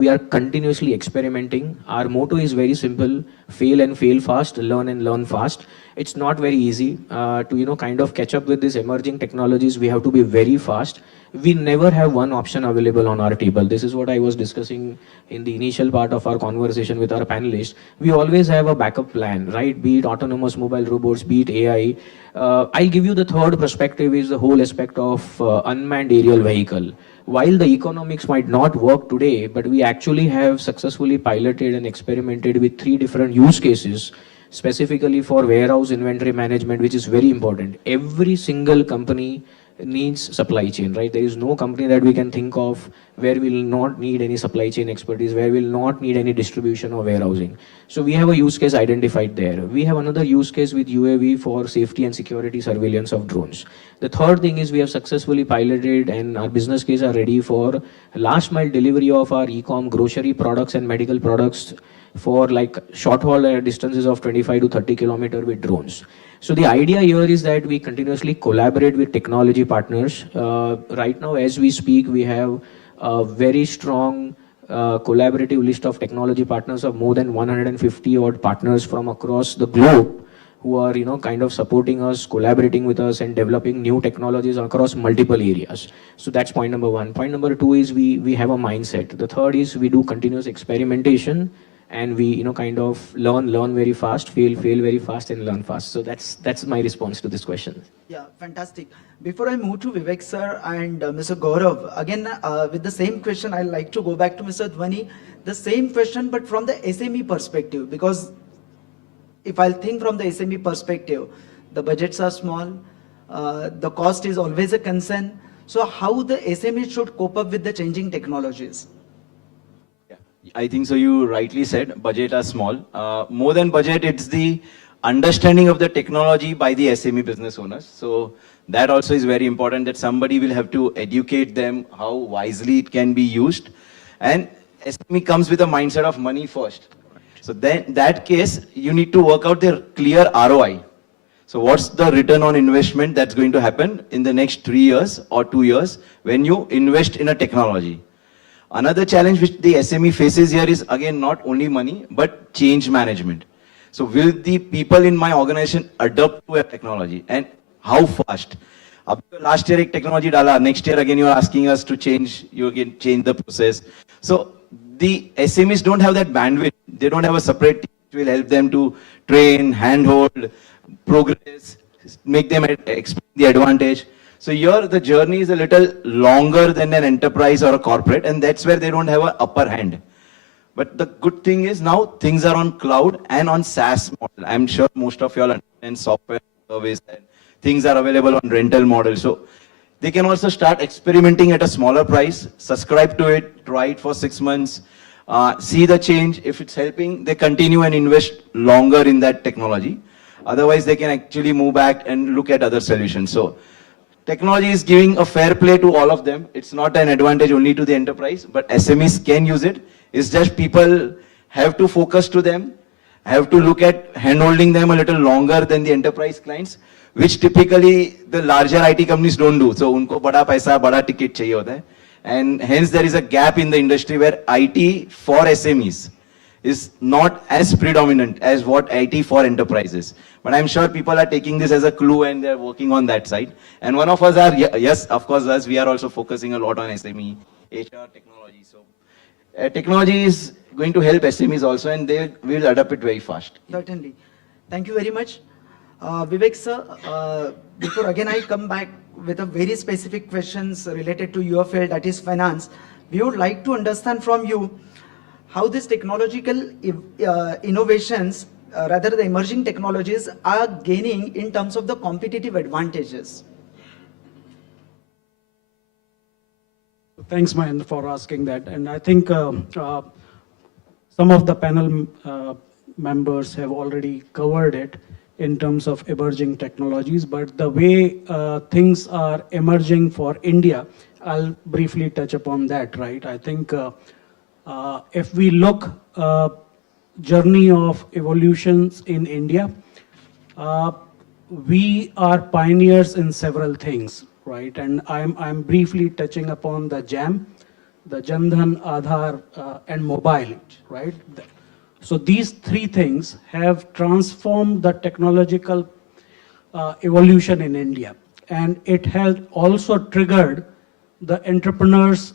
We are continuously experimenting. Our motto is very simple: fail and fail fast, learn and learn fast. It's not very easy to kind of catch up with these emerging technologies. We have to be very fast. We never have one option available on our table. This is what I was discussing in the initial part of our conversation with our panelists. We always have a backup plan, right? Be it autonomous mobile robots, be it AI. I'll give you the third perspective, is the whole aspect of unmanned aerial vehicle. While the economics might not work today, but we actually have successfully piloted and experimented with 3 different use cases, specifically for warehouse inventory management, which is very important. Every single company needs supply chain, right? There is no company that we can think of where we'll not need any supply chain expertise, where we'll not need any distribution or warehousing. So we have a use case identified there. We have another use case with UAV for safety and security surveillance of drones. The third thing is we have successfully piloted and our business case are ready for last mile delivery of our e-com grocery products and medical products for like short haul distances of 25 to 30 kilometers with drones. So the idea here is that we continuously collaborate with technology partners. Right now, as we speak, we have a very strong collaborative list of technology partners of more than 150 odd partners from across the globe who are, kind of supporting us, collaborating with us and developing new technologies across multiple areas. So that's point number 1. Point number 2 is we have a mindset. The third is we do continuous experimentation, and we kind of learn very fast, fail very fast, and learn fast. So that's my response to this question. Yeah, fantastic. Before I move to Vivek sir and Mr. Gaurav, again with the same question, I'd like to go back to Mr. Dhwani. The same question, but from the SME perspective, because if I'll think from the SME perspective, the budgets are small, the cost is always a concern. So how the SME should cope up with the changing technologies? I think so. You rightly said, budget are small. More than budget, it's the understanding of the technology by the SME business owners. So that also is very important, that somebody will have to educate them how wisely it can be used. And SME comes with a mindset of money first. So then that case, you need to work out their clear ROI. So what's the return on investment that's going to happen in the next 3 years or 2 years when you invest in a technology? Another challenge which the SME faces here is, again, not only money, but change management. So will the people in my organization adopt to a technology, and how fast? Last year ek technology dala, next year again you are asking us to change, you again change the process. So the SMEs don't have that bandwidth. They don't have a separate team which will help them to train, handhold, progress, make them explain the advantage. So here the journey is a little longer than an enterprise or a corporate, and that's where they don't have an upper hand. But the good thing is now things are on cloud and on SaaS model. I'm sure most of you all understand software service, and things are available on rental model. So they can also start experimenting at a smaller price, subscribe to it, try it for 6 months, see the change. If it's helping, they continue and invest longer in that technology. Otherwise, they can actually move back and look at other solutions. So technology is giving a fair play to all of them. It's not an advantage only to the enterprise, but SMEs can use it. It's just people have to focus to them, have to look at handholding them a little longer than the enterprise clients, which typically the larger IT companies don't do. So unko bada paisa, bada ticket chahiye hota hai. And hence there is a gap in the industry where IT for SMEs is not as predominant as what IT for enterprises. But I'm sure people are taking this as a clue and they're working on that side. And one of us are, yes, of course, us, we are also focusing a lot on SME, HR, technology. So technology is going to help SMEs also, and they will adapt it very fast. Certainly. Thank you very much. Vivek sir, before again I come back with a very specific questions related to your field, that is finance, we would like to understand from you how these technological innovations, rather the emerging technologies, are gaining in terms of the competitive advantages. Thanks, Mahendra, for asking that. And I think some of the panel members have already covered it in terms of emerging technologies, but the way things are emerging for India, I'll briefly touch upon that, right? I think if we look journey of evolutions in India, we are pioneers in several things, right? And I'm briefly touching upon the JAM, the Jandhan, Aadhaar, and mobile, right? So these three things have transformed the technological evolution in India. And it has also triggered the entrepreneurs'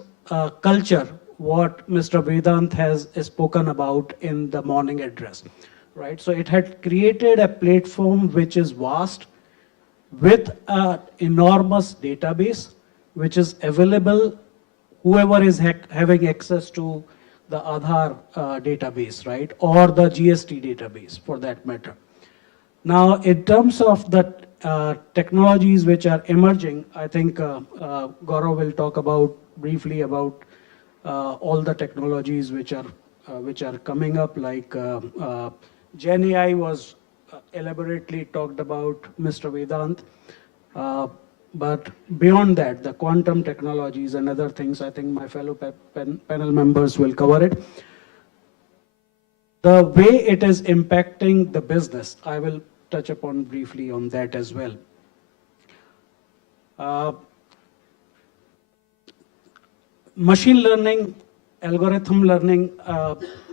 culture, what Mr. Vedant has spoken about in the morning address, right? So it had created a platform which is vast, with an enormous database, which is available, whoever is having access to the Aadhaar database, right? Or the GST database, for that matter. Now, in terms of the technologies which are emerging, I think Gaurav will talk about briefly about all the technologies which are coming up, like Gen AI was elaborately talked about, Mr. Vedant. But beyond that, the quantum technologies and other things, I think my fellow panel members will cover it. The way it is impacting the business, I will touch upon briefly on that as well. Machine learning, algorithm learning,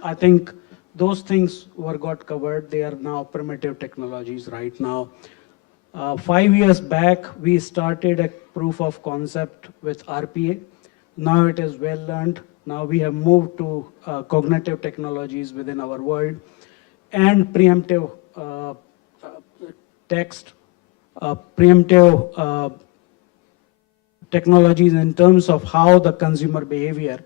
I think those things were got covered. They are now primitive technologies right now. 5 years back, we started a proof of concept with RPA. Now it is well learned. Now we have moved to cognitive technologies within our world and preemptive text, preemptive technologies in terms of how the consumer behavior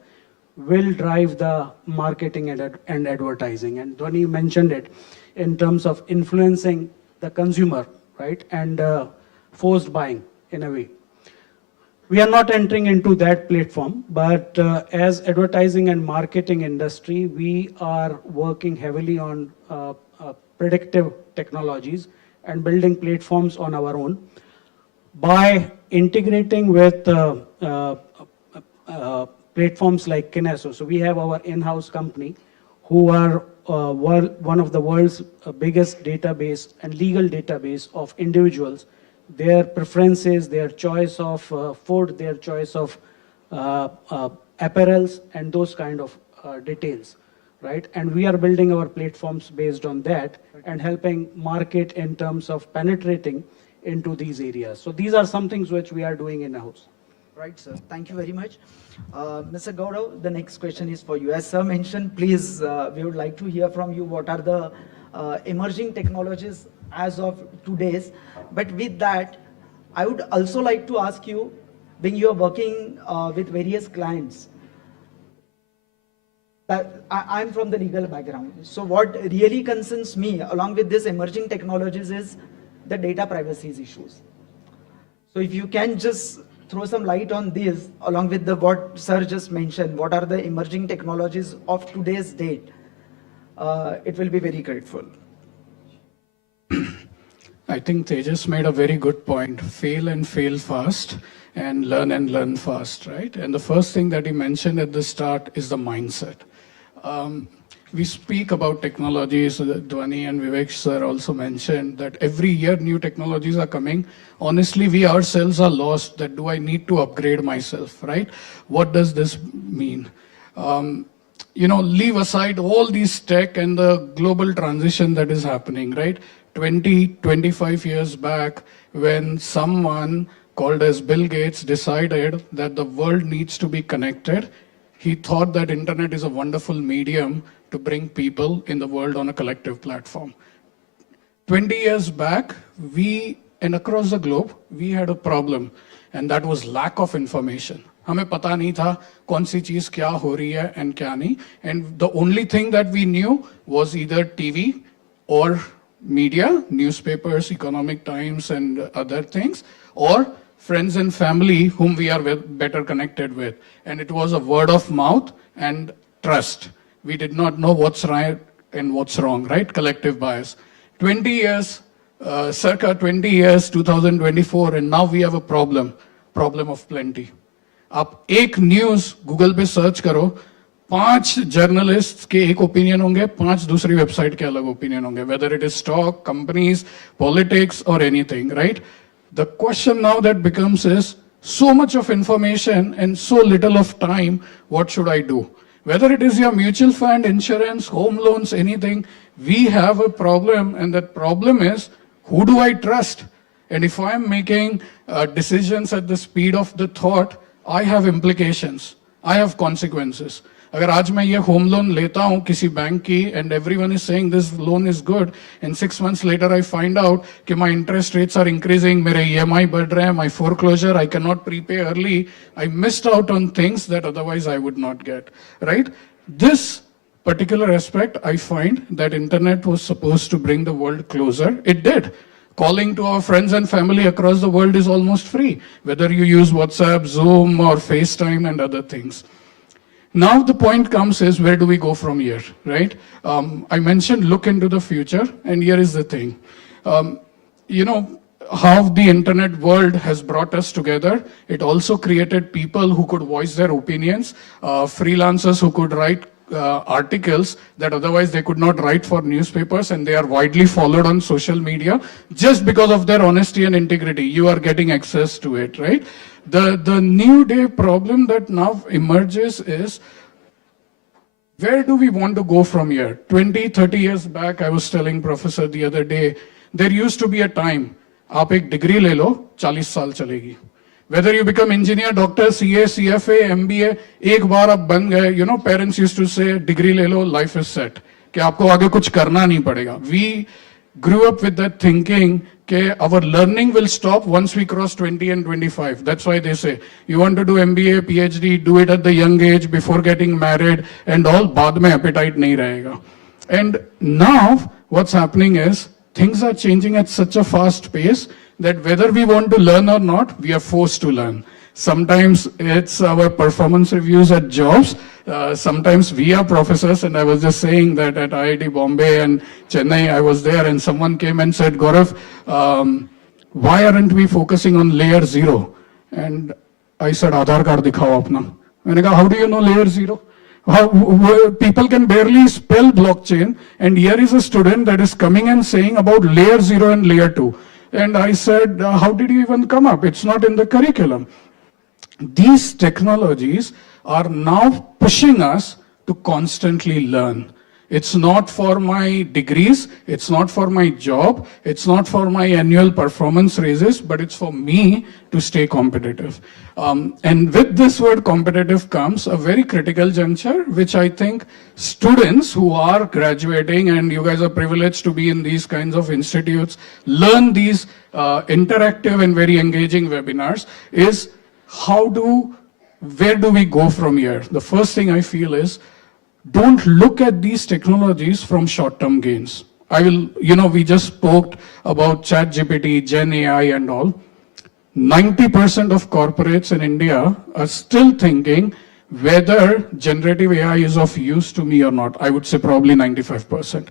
will drive the marketing and advertising. And Dhwani mentioned it in terms of influencing the consumer, right? And forced buying in a way. We are not entering into that platform, but as advertising and marketing industry, we are working heavily on predictive technologies and building platforms on our own by integrating with platforms like Kinesso. So we have our in-house company who are one of the world's biggest database and legal database of individuals, their preferences, their choice of food, their choice of apparels, and those kind of details, right? And we are building our platforms based on that and helping market in terms of penetrating into these areas. So these are some things which we are doing in-house. Right, sir. Thank you very much. Mr. Gaurav, the next question is for you. As sir mentioned, please, we would like to hear from you what are the emerging technologies as of today's. But with that, I would also like to ask you, when you are working with various clients, that I'm from the legal background. So what really concerns me along with these emerging technologies is the data privacy issues. So if you can just throw some light on this along with what sir just mentioned, what are the emerging technologies of today's date, it will be very grateful. I think Tejas made a very good point. Fail and fail fast and learn fast, right? And the first thing that he mentioned at the start is the mindset. We speak about technologies, Dhwani and Vivek sir also mentioned that every year new technologies are coming. Honestly, we ourselves are lost that do I need to upgrade myself, right? What does this mean? Leave aside all these tech and the global transition that is happening, right? 25 years back, when someone called as Bill Gates decided that the world needs to be connected, he thought that internet is a wonderful medium to bring people in the world on a collective platform. 20 years back, and across the globe, we had a problem, and that was lack of information. हमें पता नहीं था कौन सी चीज क्या हो रही है and क्या नहीं. And the only thing that we knew was either TV or media, newspapers, Economic Times and other things, or friends and family whom we are better connected with. And it was a word of mouth and trust. We did not know what's right and what's wrong, right? Collective bias. 20 years, circa 20 years, 2024, and now we have a problem of plenty. आप एक news Google पे search करो, 5 journalist के एक opinion होंगे, 5 दूसरी website के अलग ओपिनियन होंगे, whether it is stock, companies, politics or anything, right? The question now that becomes is, so much of information and so little of time, what should I do? Whether it is your mutual fund, insurance, home loans, anything, we have a problem, and that problem is, who do I trust? And if I'm making decisions at the speed of the thought, I have implications, I have consequences. अगर आज मैं ये home loan लेता हूँ किसी bank की and everyone is saying this loan is good and 6 months later I find out कि my interest rates are increasing, मेरे EMI बढ़ रहे हैं, my foreclosure, I cannot prepay early, I missed out on things that otherwise I would not get, right? This particular aspect, I find that internet was supposed to bring the world closer. It did. Calling to our friends and family across the world is almost free, whether you use WhatsApp, Zoom, or FaceTime and other things. Now the point comes is, where do we go from here, right? I mentioned look into the future, and here is the thing. You know, how the internet world has brought us together. It also created people who could voice their opinions, freelancers who could write articles that otherwise they could not write for newspapers, and they are widely followed on social media just because of their honesty and integrity. You are getting access to it, right? The new day problem that now emerges is, where do we want to go from here? 20, 30 years back, I was telling Professor the other day, there used to be a time, आप एक degree ले लो, 40 साल चलेगी. Whether you become engineer, doctor, CA, CFA, MBA, एक बार आप बन गए, you know, parents used to say, degree ले लो, life is set. कि आपको आगे कुछ करना नहीं पड़ेगा. We grew up with that thinking that our learning will stop once we cross 20 and 25. That's why they say, you want to do MBA, PhD, do it at the young age before getting married and all, बाद में appetite नहीं रहेगा. And now what's happening is, things are changing at such a fast pace that whether we want to learn or not, we are forced to learn. Sometimes it's our performance reviews at jobs. Sometimes we are professors, and I was just saying that at IIT Bombay and Chennai, I was there and someone came and said, Gaurav, why aren't we focusing on layer 0? And I said, Aadhaar card dikhao apna. मैंने कहा, how do you know layer 0? People can barely spell blockchain, and here is a student that is coming and saying about layer 0 and layer 2. And I said, how did you even come up? It's not in the curriculum. These technologies are now pushing us to constantly learn. It's not for my degrees, it's not for my job, it's not for my annual performance raises, but it's for me to stay competitive. And with this word competitive comes a very critical juncture, which I think students who are graduating, and you guys are privileged to be in these kinds of institutes, learn these interactive and very engaging webinars, is where do we go from here? The first thing I feel is, don't look at these technologies from short-term gains. We just spoke about ChatGPT, Gen AI and all. 90% of corporates in India are still thinking whether generative AI is of use to me or not. I would say probably 95%.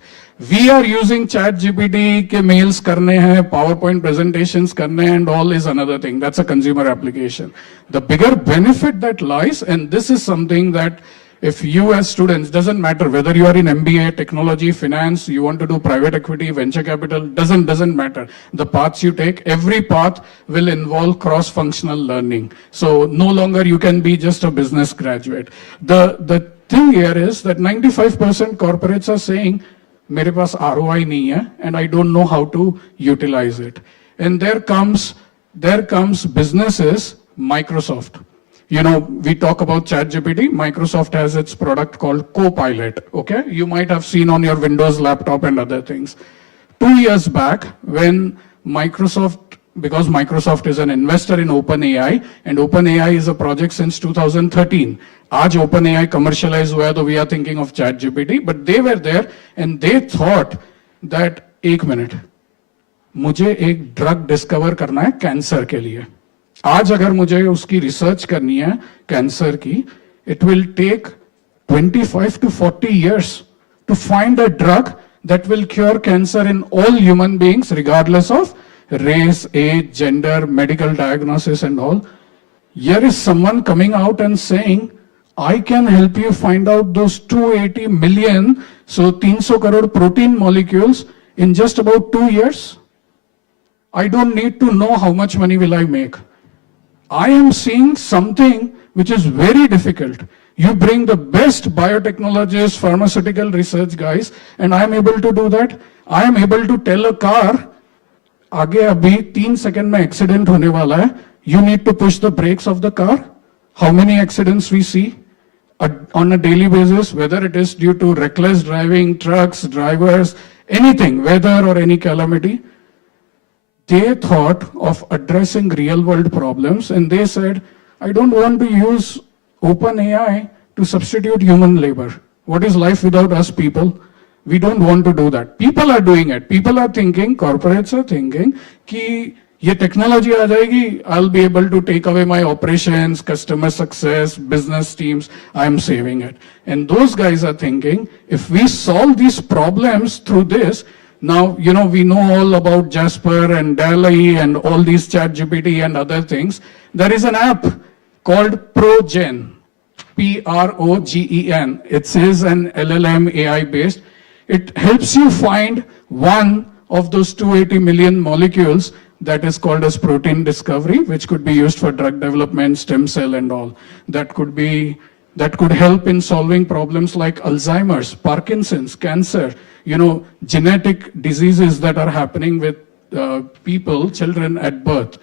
We are using ChatGPT ke mails karne hain, PowerPoint presentations karne hain, and all is another thing. That's a consumer application. The bigger benefit that lies, and this is something that if you as students, doesn't matter whether you are in MBA, technology, finance, you want to do private equity, venture capital, doesn't matter. The paths you take, every path will involve cross-functional learning. So no longer you can be just a business graduate. The thing here is that 95% corporates are saying, मेरे पास ROI नहीं है, and I don't know how to utilize it. And there comes businesses, Microsoft. You know, we talk about ChatGPT. Microsoft has its product called Copilot, okay? You might have seen on your Windows laptop and other things. 2 years back, when because Microsoft is an investor in OpenAI, and OpenAI is a project since 2013. Aaj OpenAI commercialized hua hai, so we are thinking of ChatGPT, but they were there and they thought that, एक minute, मुझे एक drug discover करना है cancer के लिए. आज अगर मुझे उसकी रिसर्च करनी है कैंसर की, it will take 25 to 40 years to find a drug that will cure cancer in all human beings, regardless of race, age, gender, medical diagnosis and all. Here is someone coming out and saying, I can help you find out those 280 million, so 300 crore protein molecules in just about 2 years. I don't need to know how much money will I make. I am seeing something which is very difficult. You bring the best biotechnologists, pharmaceutical research guys, and I am able to do that. I am able to tell a car, आगे अभी 3 second में accident होने वाला है. You need to push the brakes of the car. How many accidents we see on a daily basis, whether it is due to reckless driving, trucks, drivers, anything, weather or any calamity. They thought of addressing real world problems and they said, I don't want to use open AI to substitute human labor. What is life without us people? We don't want to do that. People are doing it. People are thinking, corporates are thinking, कि ये technology आ जाएगी, I'll be able to take away my operations, customer success, business teams, I'm saving it. And those guys are thinking, if we solve these problems through this, now, you know, we know all about Jasper and DALL-E and all these ChatGPT and other things. There is an app called ProGen, PROGEN. It is an LLM AI based. It helps you find one of those 280 million molecules that is called as protein discovery, which could be used for drug development, stem cell and all. That could help in solving problems like Alzheimer's, Parkinson's, cancer, you know, genetic diseases that are happening with people, children at birth.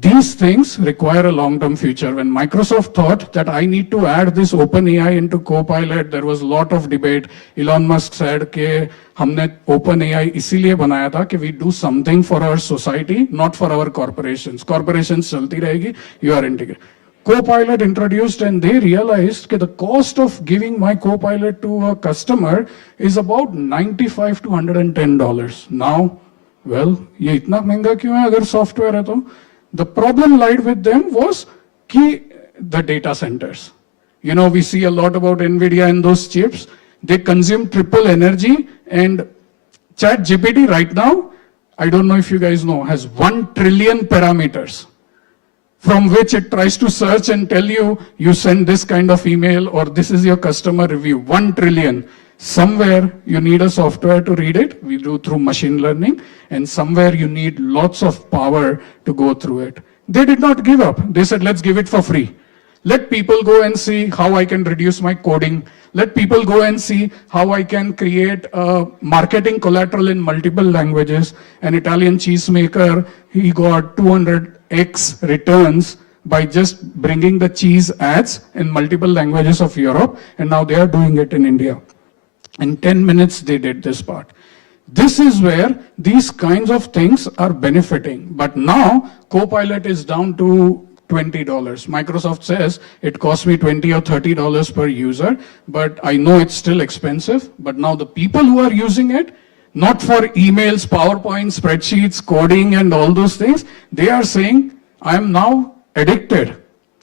These things require a long-term future. When Microsoft thought that I need to add this OpenAI into Copilot, there was a lot of debate. Elon Musk said कि हमने OpenAI इसीलिए बनाया था कि we do something for our society, not for our corporations. Corporations चलती रहेगी, you are integrated. Copilot introduced and they realized that the cost of giving my Copilot to a customer is about $95 to $110. Now, well, ये इतना महंगा क्यों है अगर software है तो? The problem lied with them was the data centers. You know, we see a lot about NVIDIA and those chips. They consume triple energy and ChatGPT right now, I don't know if you guys know, has 1 trillion parameters from which it tries to search and tell you, you send this kind of email or this is your customer review. 1 trillion. Somewhere you need a software to read it. We do through machine learning. And somewhere you need lots of power to go through it. They did not give up. They said, let's give it for free. Let people go and see how I can reduce my coding. Let people go and see how I can create a marketing collateral in multiple languages. An Italian cheesemaker, he got 200x returns by just bringing the cheese ads in multiple languages of Europe. And now they are doing it in India. In 10 minutes, they did this part. This is where these kinds of things are benefiting. But now, Copilot is down to $20. Microsoft says it costs me $20 or $30 per user, but I know it's still expensive. But now the people who are using it, not for emails, PowerPoint, spreadsheets, coding, and all those things, they are saying, I'm now addicted.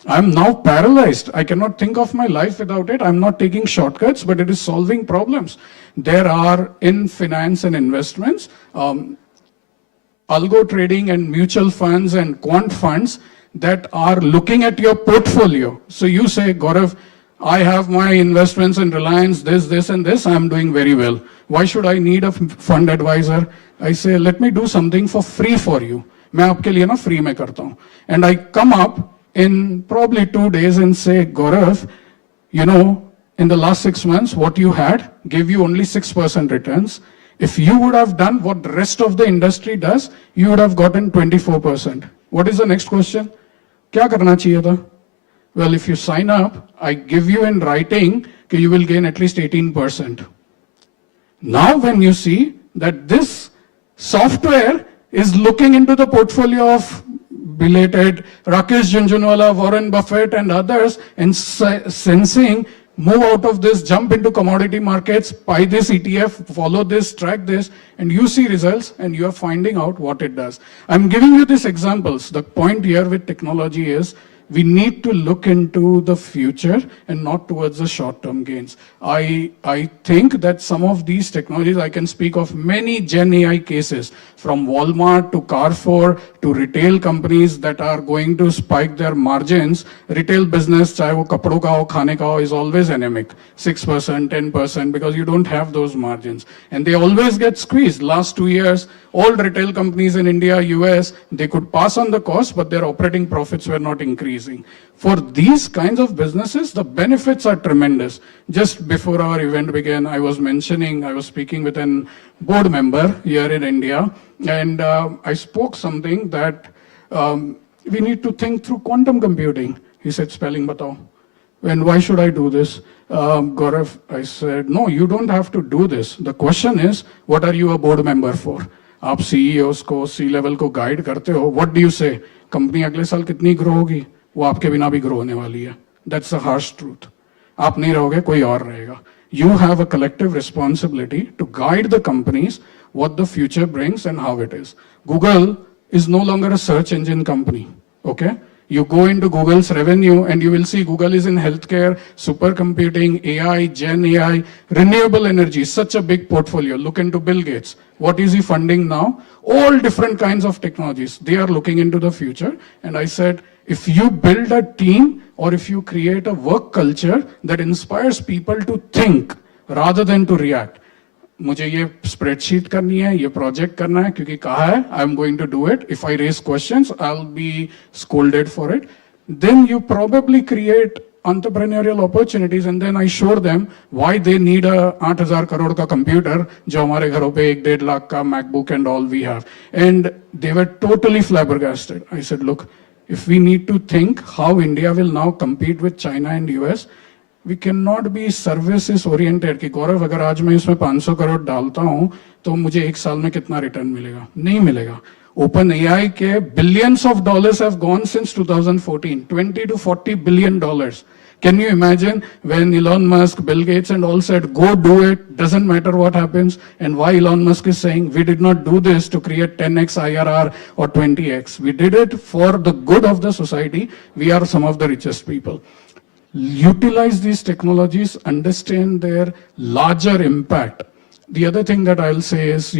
I'm now paralyzed. I cannot think of my life without it. I'm not taking shortcuts, but it is solving problems. There are in finance and investments, algo trading and mutual funds and quant funds that are looking at your portfolio. So you say, Gaurav, I have my investments in Reliance, this, and this. I'm doing very well. Why should I need a fund advisor? I say, let me do something for free for you. मैं आपके लिए ना free में करता हूँ. And I come up in probably 2 days and say, Gaurav, you know, in the last 6 months, what you had gave you only 6% returns. If you would have done what the rest of the industry does, you would have gotten 24%. What is the next question? क्या करना चाहिए था? Well, if you sign up, I give you in writing that you will gain at least 18%. Now when you see that this software is looking into the portfolio of belated Rakesh Jhunjhunwala, Warren Buffett and others and sensing, move out of this, jump into commodity markets, buy this ETF, follow this, track this, and you see results and you are finding out what it does. I'm giving you these examples. The point here with technology is We need to look into the future and not towards the short-term gains. I think that some of these technologies, I can speak of many Gen AI cases, from Walmart to Carrefour to retail companies that are going to spike their margins. Retail business, चाहे वो कपड़ों का हो, खाने का हो, is always anemic, 6%, 10%, because you don't have those margins. And they always get squeezed. Last 2 years, all retail companies in India, US, they could pass on the cost, but their operating profits were not increasing. For these kinds of businesses, the benefits are tremendous. Just before our event began, I was speaking with an board member here in India, and I spoke something that we need to think through quantum computing. He said, spelling batao. And why should I do this? Gaurav, I said, no, you don't have to do this. The question is, what are you a board member for? आप CEOs को, C-level को guide करते हो. What do you say? Company अगले साल कितनी grow होगी? वो आपके बिना भी ग्रो होने वाली है. That's the harsh truth. आप नहीं रहोगे, कोई और रहेगा. You have a collective responsibility to guide the companies what the future brings and how it is. Google is no longer a search engine company. Okay? You go into Google's revenue and you will see Google is in healthcare, supercomputing, AI, Gen AI, renewable energy, such a big portfolio. Look into Bill Gates. What is he funding now? All different kinds of technologies. They are looking into the future. And I said, if you build a team or if you create a work culture that inspires people to think rather than to react, मुझे ये spreadsheet करनी है, ये project करना है क्योंकि कहा है, I am going to do it. If I raise questions, I will be scolded for it. Then you probably create entrepreneurial opportunities, and then I show them why they need a 8,000 crore का computer जो हमारे घरों पे 1-1.5 lakh का MacBook and all we have. And they were totally flabbergasted. I said, look, if we need to think how India will now compete with China and US, we cannot be services oriented कि गौरव अगर आज मैं इसमें 500 करोड़ डालता हूं तो मुझे एक साल में कितना रिटर्न मिलेगा? नहीं मिलेगा. Open AI के billions of dollars have gone since 2014, 20 to 40 billion dollars. Can you imagine when Elon Musk, Bill Gates and all said, go do it, doesn't matter what happens, and why Elon Musk is saying, we did not do this to create 10x IRR or 20x. We did it for the good of the society. We are some of the richest people. Utilize these technologies, understand their larger impact. The other thing that I'll say is,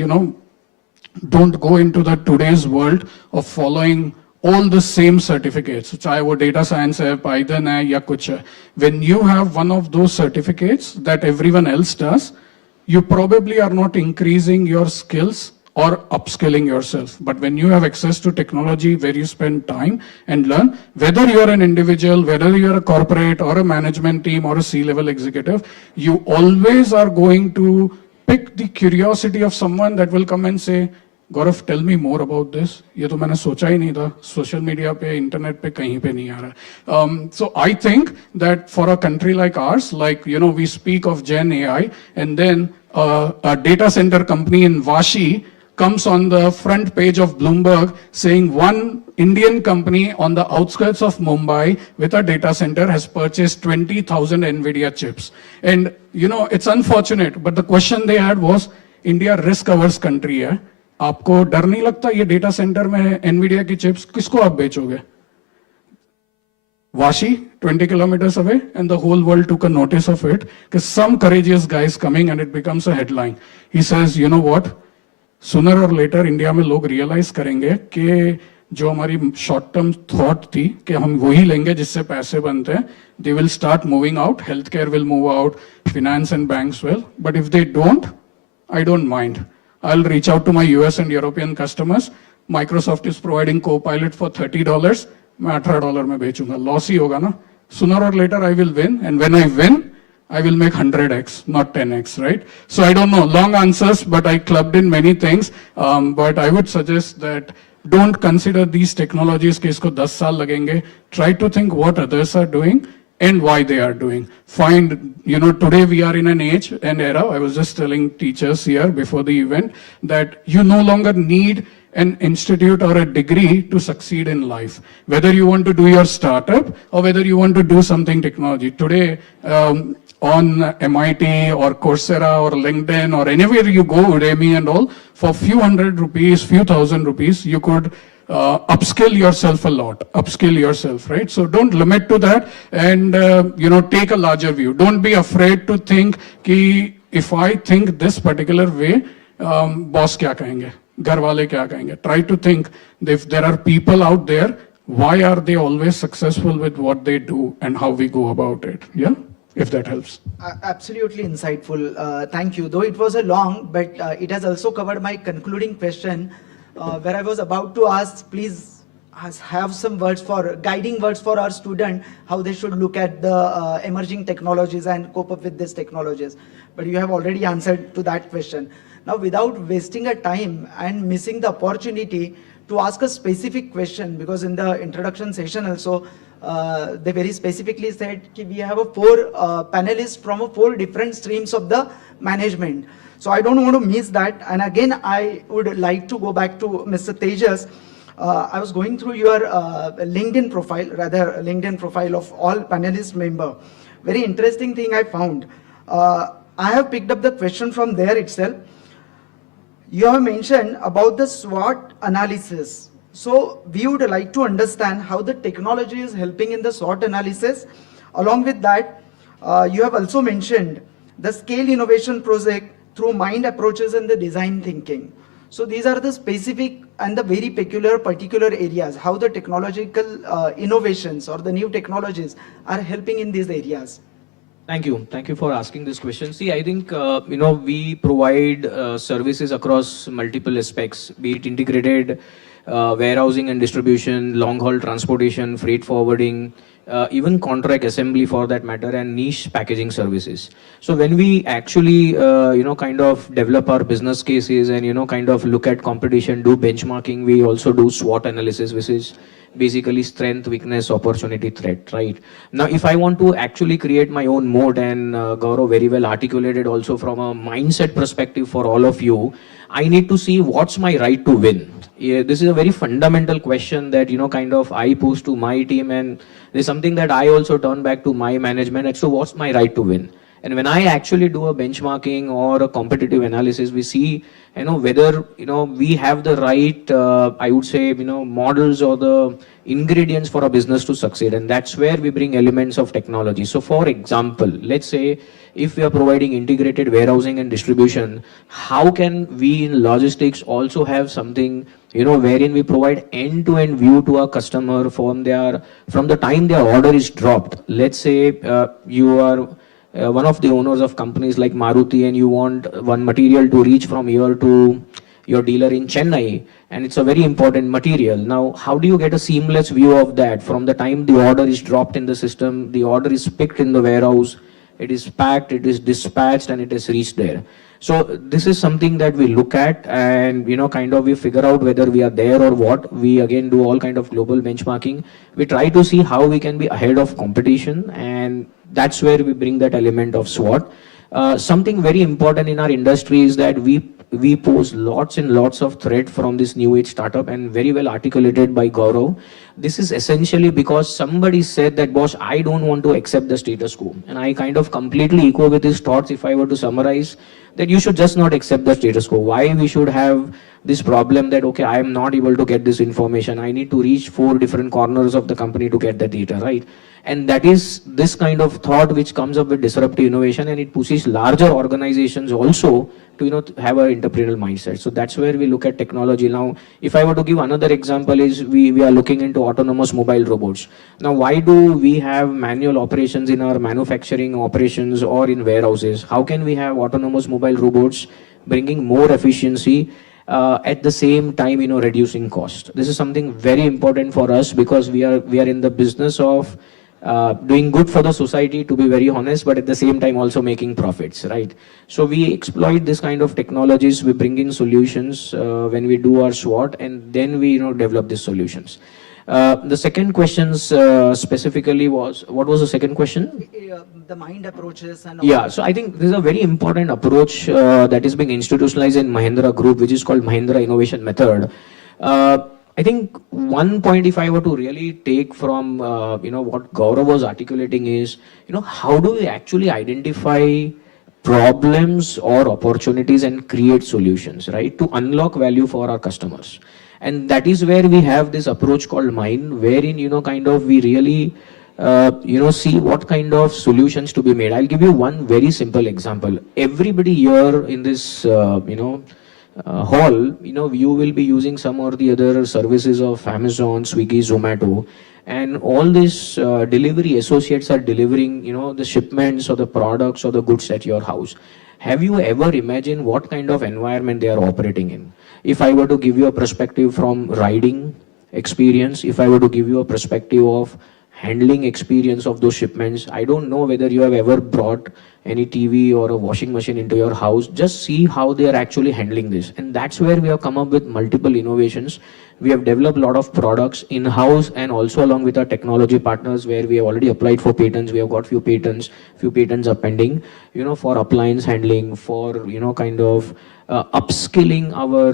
don't go into the today's world of following all the same certificates. चाहे वो data science है, Python है या कुछ है. When you have one of those certificates that everyone else does, you probably are not increasing your skills or upskilling yourself. But when you have access to technology where you spend time and learn, whether you're an individual, whether you're a corporate or a management team or a C-level executive, you always are going to pick the curiosity of someone that will come and say, Gaurav, tell me more about this. ये तो मैंने सोचा ही नहीं था. Social media पे, internet पे कहीं पे नहीं आ रहा. So I think that for a country like ours, like, we speak of Gen AI, and then a data center company in Vashi comes on the front page of Bloomberg saying one Indian company on the outskirts of Mumbai with a data center has purchased 20,000 NVIDIA chips. And, it's unfortunate, but the question they had was, India risk-averse country है. आपको डर नहीं लगता ये data centre में NVIDIA की chips किसको आप बेचोगे? Vashi, 20 kilometers away, and the whole world took a notice of it because some courageous guy is coming and it becomes a headline. He says, you know what? Sooner or later, India में लोग realise करेंगे कि जो हमारी short term thought थी कि हम वही लेंगे जिससे पैसे बनते हैं, they will start moving out, healthcare will move out, finance and banks will. But if they don't, I don't mind. I'll reach out to my US and European customers. Microsoft is providing Copilot for $30. मैं $18 में बेचूंगा. Loss ही होगा ना. Sooner or later, I will win. And when I win, I will make 100x, not 10x, right? So I don't know, long answers, but I clubbed in many things. But I would suggest that don't consider these technologies कि इसको 10 साल लगेंगे. Try to think what others are doing and why they are doing. Find, today we are in an age and era, I was just telling teachers here before the event, that you no longer need an institute or a degree to succeed in life. Whether you want to do your startup or whether you want to do something technology. Today, on MIT or Coursera or LinkedIn or anywhere you go, Udemy and all, for few hundred rupees, few thousand rupees, you could upskill yourself a lot, upskill yourself, right? So don't limit to that, and take a larger view. Don't be afraid to think कि if I think this particular way, boss क्या कहेंगे, घर वाले क्या कहेंगे. Try to think if there are people out there, why are they always successful with what they do and how we go about it. Yeah, if that helps. Absolutely insightful. Thank you. Though it was a long, but it has also covered my concluding question, where I was about to ask, please have some words for guiding words for our student, how they should look at the emerging technologies and cope up with these technologies. But you have already answered to that question. Now, without wasting a time and missing the opportunity to ask a specific question, because in the introduction session also, they very specifically said that we have four panelists from four different streams of the management. So I don't want to miss that. And again, I would like to go back to Mr. Tejas. I was going through your LinkedIn profile, rather LinkedIn profile of all panelist member. Very interesting thing I found. I have picked up the question from there itself. You have mentioned about the SWOT analysis. So we would like to understand how the technology is helping in the SWOT analysis. Along with that, you have also mentioned the scale innovation project through mind approaches and the design thinking. So these are the specific and the very peculiar particular areas, how the technological innovations or the new technologies are helping in these areas. Thank you. Thank you for asking this question. See, I think, we provide services across multiple aspects, be it integrated warehousing and distribution, long haul transportation, freight forwarding, even contract assembly for that matter, and niche packaging services. So when we actually, kind of develop our business cases and, kind of look at competition, do benchmarking, we also do SWOT analysis, which is basically strength, weakness, opportunity, threat, right? Now, if I want to actually create my own mode, and Gaurav very well articulated also from a mindset perspective for all of you, I need to see what's my right to win. Yeah, this is a very fundamental question that, kind of I pose to my team, and there's something that I also turn back to my management as to what's my right to win. And when I actually do a benchmarking or a competitive analysis, we see, whether, we have the right, I would say, models or the ingredients for a business to succeed. And that's where we bring elements of technology. So for example, let's say if we are providing integrated warehousing and distribution, how can we in logistics also have something, wherein we provide end-to-end view to our customer from the time their order is dropped. Let's say you are one of the owners of companies like Maruti, and you want one material to reach from here to your dealer in Chennai, and it's a very important material. Now, how do you get a seamless view of that from the time the order is dropped in the system, the order is picked in the warehouse, it is packed, it is dispatched, and it is reached there? So this is something that we look at, and kind of we figure out whether we are there or what. We again do all kind of global benchmarking. We try to see how we can be ahead of competition, and that's where we bring that element of SWOT. Something very important in our industry is that we pose lots and lots of threat from this new age startup, and very well articulated by Gaurav. This is essentially because somebody said that, boss, I don't want to accept the status quo. And I kind of completely echo with his thoughts if I were to summarize that you should just not accept the status quo. Why we should have this problem that, okay, I am not able to get this information. I need to reach 4 different corners of the company to get the data, right? And that is this kind of thought which comes up with disruptive innovation, and it pushes larger organizations also to have an entrepreneurial mindset. So that's where we look at technology. Now, if I were to give another example, is we are looking into autonomous mobile robots. Now, why do we have manual operations in our manufacturing operations or in warehouses? How can we have autonomous mobile robots bringing more efficiency at the same time reducing cost? This is something very important for us, because we are in the business of doing good for the society, to be very honest, but at the same time also making profits, right? So we exploit this kind of technologies, we bring in solutions when we do our SWOT, and then we develop these solutions. The second question specifically was, what was the second question? The mind approaches and yeah, so I think this is a very important approach that is being institutionalized in Mahindra Group, which is called Mahindra Innovation Method. I think one point, if I were to really take from what Gaurav was articulating, is how do we actually identify problems or opportunities and create solutions, right, to unlock value for our customers. And that is where we have this approach called mine, wherein, kind of we really, see what kind of solutions to be made. I'll give you one very simple example. Everybody here in this, hall, you will be using some or the other services of Amazon, Swiggy, Zomato, and all these delivery associates are delivering, the shipments or the products or the goods at your house. Have you ever imagined what kind of environment they are operating in? If I were to give you a perspective from riding experience, if I were to give you a perspective of handling experience of those shipments, I don't know whether you have ever brought any TV or a washing machine into your house. Just see how they are actually handling this. And that's where we have come up with multiple innovations. We have developed a lot of products in-house and also along with our technology partners, where we have already applied for patents. We have got few patents are pending, for appliance handling, for, kind of upskilling our,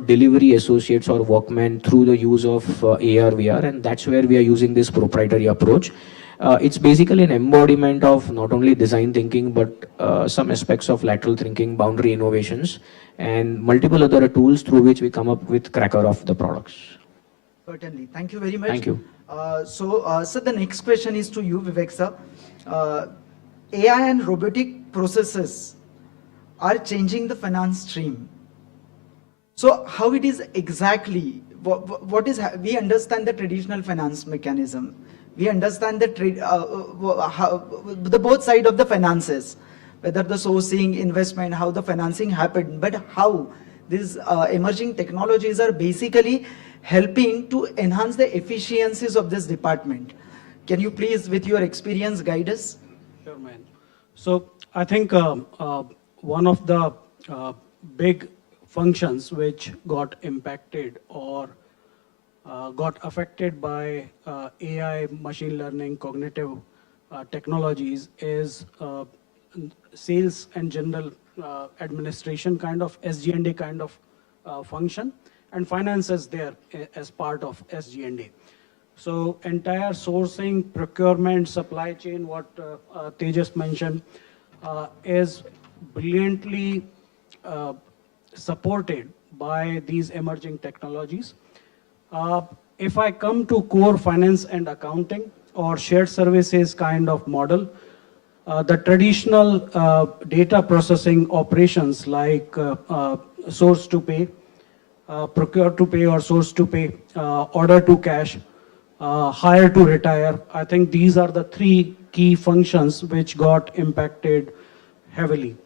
delivery associates or workmen through the use of AR, VR. And that's where we are using this proprietary approach. It's basically an embodiment of not only design thinking, but some aspects of lateral thinking, boundary innovations, and multiple other tools through which we come up with cracker of the products. Certainly. Thank you very much. Thank you. So the next question is to you, Vivek sir. AI and robotic processes are changing the finance stream. So how it is exactly, what is, we understand the traditional finance mechanism. We understand the both side of the finances, whether the sourcing, investment, how the financing happened, but how these emerging technologies are basically helping to enhance the efficiencies of this department. Can you please, with your experience, guide us? Sure, man. So I think one of the big functions which got impacted or got affected by AI, machine learning, cognitive technologies is sales and general administration kind of SG&A kind of function, and finance is there as part of SG&A. So entire sourcing, procurement, supply chain, what Tejas mentioned, is brilliantly supported by these emerging technologies. If I come to core finance and accounting or shared services kind of model, the traditional data processing operations like source to pay, procure to pay or source to pay, order to cash, hire to retire, I think these are the three key functions which got impacted heavily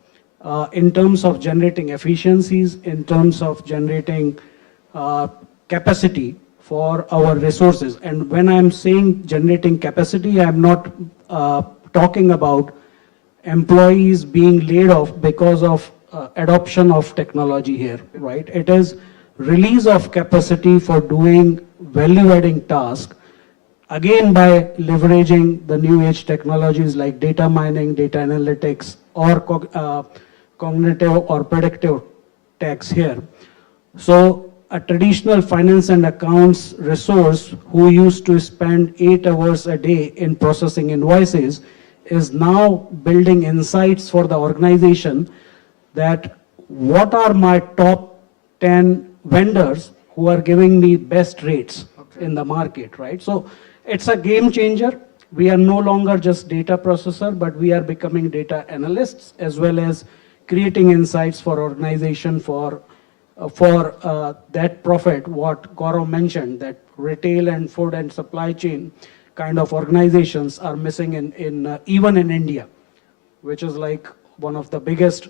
in terms of generating efficiencies, in terms of generating capacity for our resources. And when I'm saying generating capacity, I'm not talking about employees being laid off because of adoption of technology here, right? It is release of capacity for doing value-adding tasks, again by leveraging the new age technologies like data mining, data analytics, or cognitive or predictive techs here. So a traditional finance and accounts resource who used to spend 8 hours a day in processing invoices is now building insights for the organization that what are my top 10 vendors who are giving me best rates in the market, right? So it's a game changer. We are no longer just data processor, but we are becoming data analysts as well as creating insights for organization for that profit, what Gaurav mentioned, that retail and food and supply chain kind of organizations are missing in even in India, which is like one of the biggest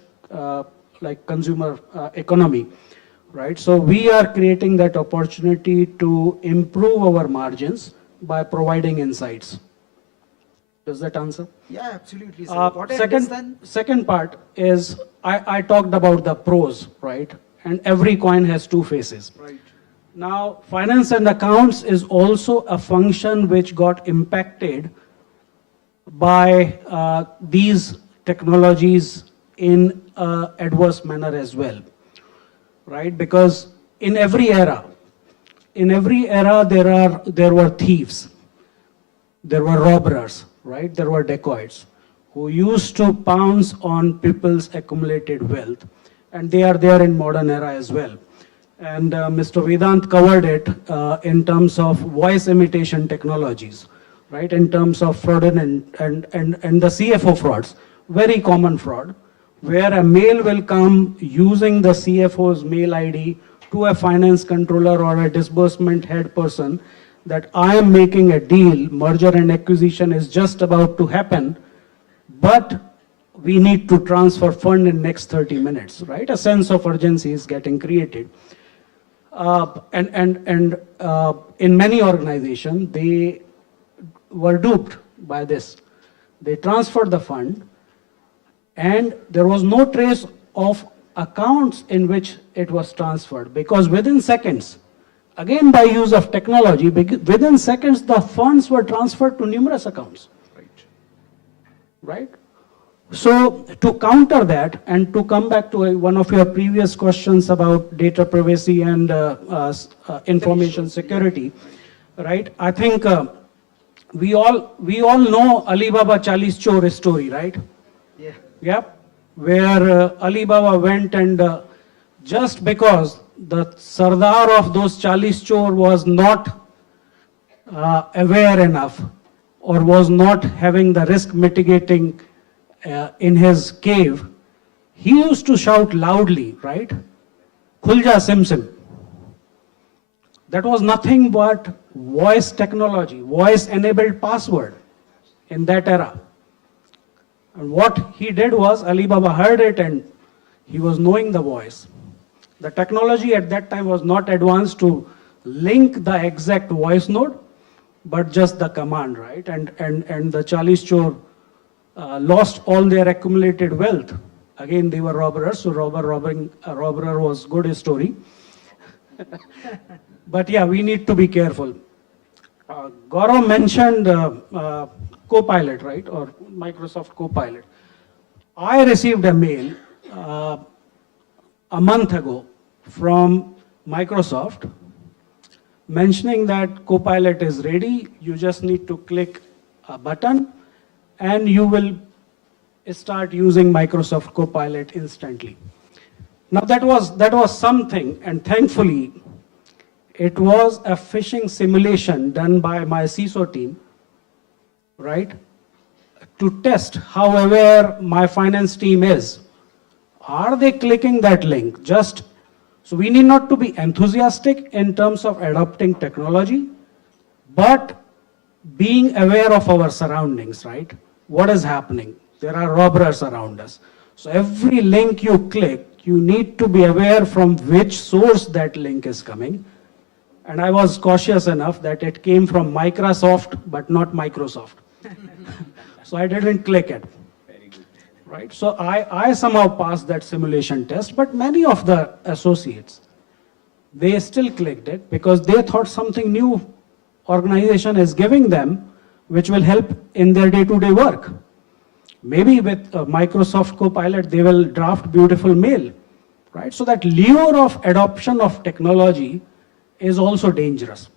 like consumer economy, right? So we are creating that opportunity to improve our margins by providing insights. Does that answer? Yeah, absolutely. Sir. What I understand. Second part is I talked about the pros, right? And every coin has two faces. Right. Now, finance and accounts is also a function which got impacted by these technologies in an adverse manner as well, right? Because in every era there were thieves, there were robbers, right? There were dacoits who used to pounce on people's accumulated wealth, and they are there in modern era as well. and Mr. Vedant covered it in terms of voice imitation technologies, right? In terms of fraud and the CFO frauds, very common fraud, where a mail will come using the CFO's mail ID to a finance controller or a disbursement head person that I am making a deal, merger and acquisition is just about to happen, but we need to transfer fund in next 30 minutes, right? A sense of urgency is getting created. In many organizations, they were duped by this. They transferred the fund and there was no trace of accounts in which it was transferred, because within seconds, again by use of technology, within seconds the funds were transferred to numerous accounts. Right? So to counter that, and to come back to one of your previous questions about data privacy and information security, right? I think we all know Alibaba Chalis Chor story, right? Yeah. Yep. Where Alibaba went and just because the Sardar of those Chalis Chor was not aware enough or was not having the risk mitigating in his cave, he used to shout loudly, right? Khulja Sim Sim. That was nothing but voice technology, voice enabled password in that era. And what he did was Alibaba heard it and he was knowing the voice. The technology at that time was not advanced to link the exact voice node, but just the command, right? And the Chalis Chor lost all their accumulated wealth. Again, they were robbers, so robbing a robber was good story. But yeah, we need to be careful. Gaurav mentioned Copilot, right? Or Microsoft Copilot. I received a mail a month ago from Microsoft mentioning that Copilot is ready. You just need to click a button and you will start using Microsoft Copilot instantly. Now that was something, and thankfully it was a phishing simulation done by my CISO team, right? To test how aware my finance team is. Are they clicking that link? So we need not to be enthusiastic in terms of adopting technology, but being aware of our surroundings, right? What is happening? There are robbers around us. So every link you click, you need to be aware from which source that link is coming. And I was cautious enough that it came from Microsoft, but not Microsoft. So I didn't click it. Right? So I somehow passed that simulation test, but many of the associates, they still clicked it because they thought something new organization is giving them, which will help in their day-to-day work. Maybe with Microsoft Copilot, they will draft beautiful mail, right? So that lure of adoption of technology is also dangerous.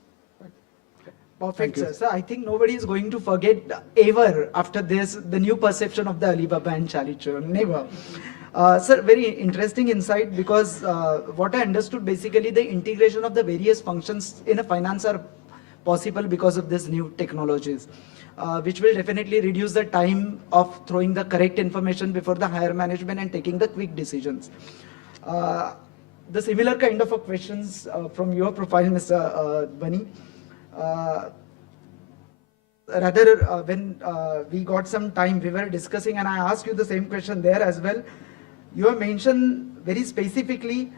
Perfect, sir. So I think nobody is going to forget ever after this the new perception of the Alibaba and Chalichur. Never. Sir, very interesting insight, because what I understood, basically the integration of the various functions in a finance are possible because of these new technologies, which will definitely reduce the time of throwing the correct information before the higher management and taking the quick decisions. The similar kind of questions from your profile, Mr. Bani. When we got some time, we were discussing, and I asked you the same question there as well. You have mentioned very specifically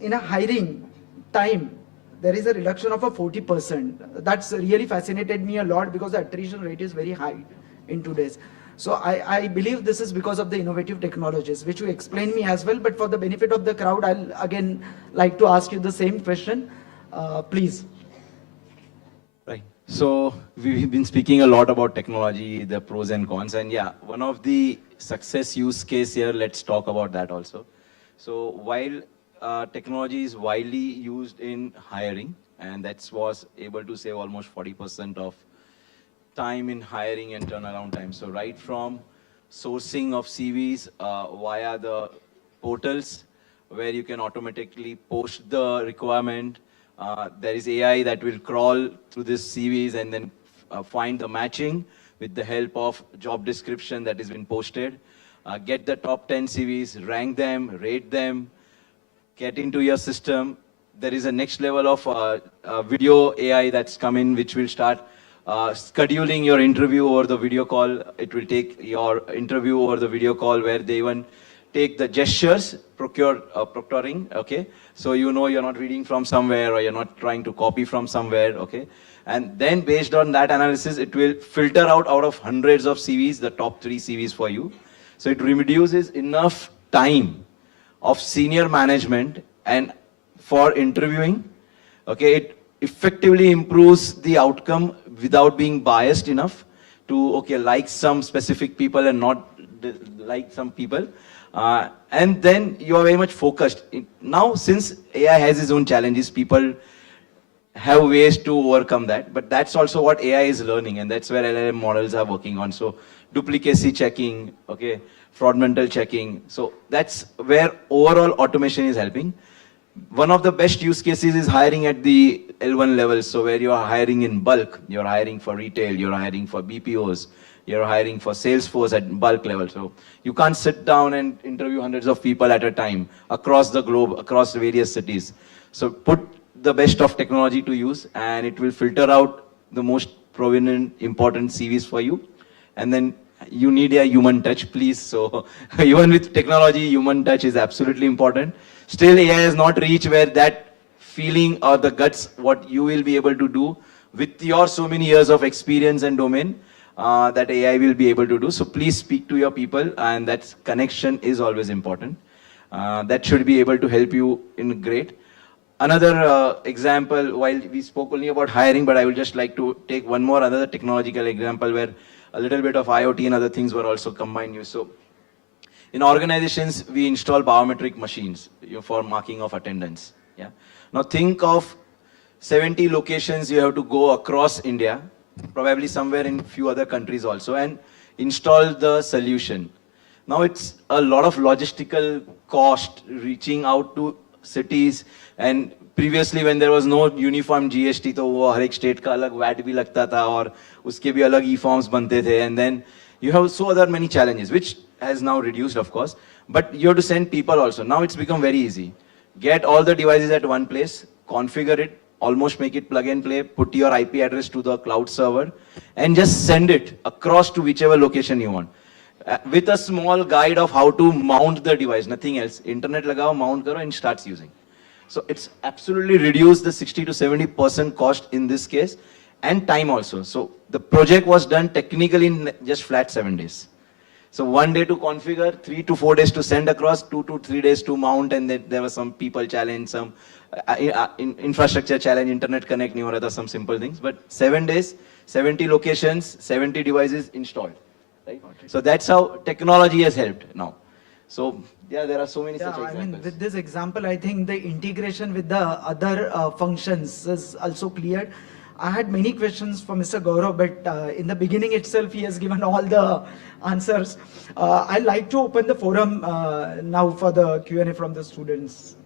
in a hiring time, there is a reduction of a 40%. That's really fascinated me a lot, because the attrition rate is very high in today's. So I believe this is because of the innovative technologies, which you explained me as well. But for the benefit of the crowd, I'll again like to ask you the same question. Please. Right. So we've been speaking a lot about technology, the pros and cons, and yeah, one of the success use case here, let's talk about that also. So while technology is widely used in hiring, and that was able to save almost 40% of time in hiring and turnaround time. So right from sourcing of CVs via the portals, where you can automatically post the requirement. There is AI that will crawl through this CVs and then find the matching with the help of job description that has been posted. Get the top 10 CVs, rank them, rate them, get into your system. There is a next level of video AI that's come in, which will start scheduling your interview over the video call. It will take your interview over the video call, where they even take the gestures, proctoring, okay? So you know you're not reading from somewhere, or you're not trying to copy from somewhere, okay? And then based on that analysis, it will filter out of hundreds of CVs, the top 3 CVs for you. So it reduces enough time of senior management and for interviewing, okay? It effectively improves the outcome without being biased enough to, okay, like some specific people and not like some people. And then you are very much focused. Now, since AI has its own challenges, people have ways to overcome that. But that's also what AI is learning, and that's where LLM models are working on. So duplicacy checking, okay, fraudulent checking. So that's where overall automation is helping. One of the best use cases is hiring at the L1 level. So where you are hiring in bulk, you're hiring for retail, you're hiring for BPOs, you're hiring for Salesforce at bulk level. So you can't sit down and interview hundreds of people at a time across the globe, across various cities. So put the best of technology to use, and it will filter out the most prominent, important CVs for you. And then you need a human touch, please. So even with technology, human touch is absolutely important. Still, AI has not reached where that feeling or the guts, what you will be able to do with your so many years of experience and domain, that AI will be able to do. So please speak to your people, and that connection is always important. That should be able to help you in great. Another example, while we spoke only about hiring, but I would just like to take one more other technological example where a little bit of IoT and other things were also combined use. So in organizations, we install biometric machines for marking of attendance. Yeah. Now think of 70 locations you have to go across India, probably somewhere in few other countries also, and install the solution. Now it's a lot of logistical cost reaching out to cities, and previously when there was no uniform GST, तो वो हर एक state का अलग VAT भी लगता था और उसके भी अलग e-forms बनते थे, and then you have so other many challenges, which has now reduced, of course, but you have to send people also. Now it's become very easy. Get all the devices at one place, configure it, almost make it plug and play, put your IP address to the cloud server, and just send it across to whichever location you want. With a small guide of how to mount the device, nothing else. Internet lagao, mount karo, and starts using. So it's absolutely reduced the 60 to 70% cost in this case, and time also. So the project was done technically in just flat 7 days. So 1 day to configure, 3 to 4 days to send across, 2 to 3 days to mount, and then there was some people challenge, some infrastructure challenge, internet connect, some simple things. But 7 days, 70 locations, 70 devices installed. Right? So that's how technology has helped now. So yeah, there are so many such examples. I mean, with this example, I think the integration with the other functions is also cleared. I had many questions for Mr. Gaurav, but in the beginning itself, he has given all the answers. I'd like to open the forum now for the Q&A from the students.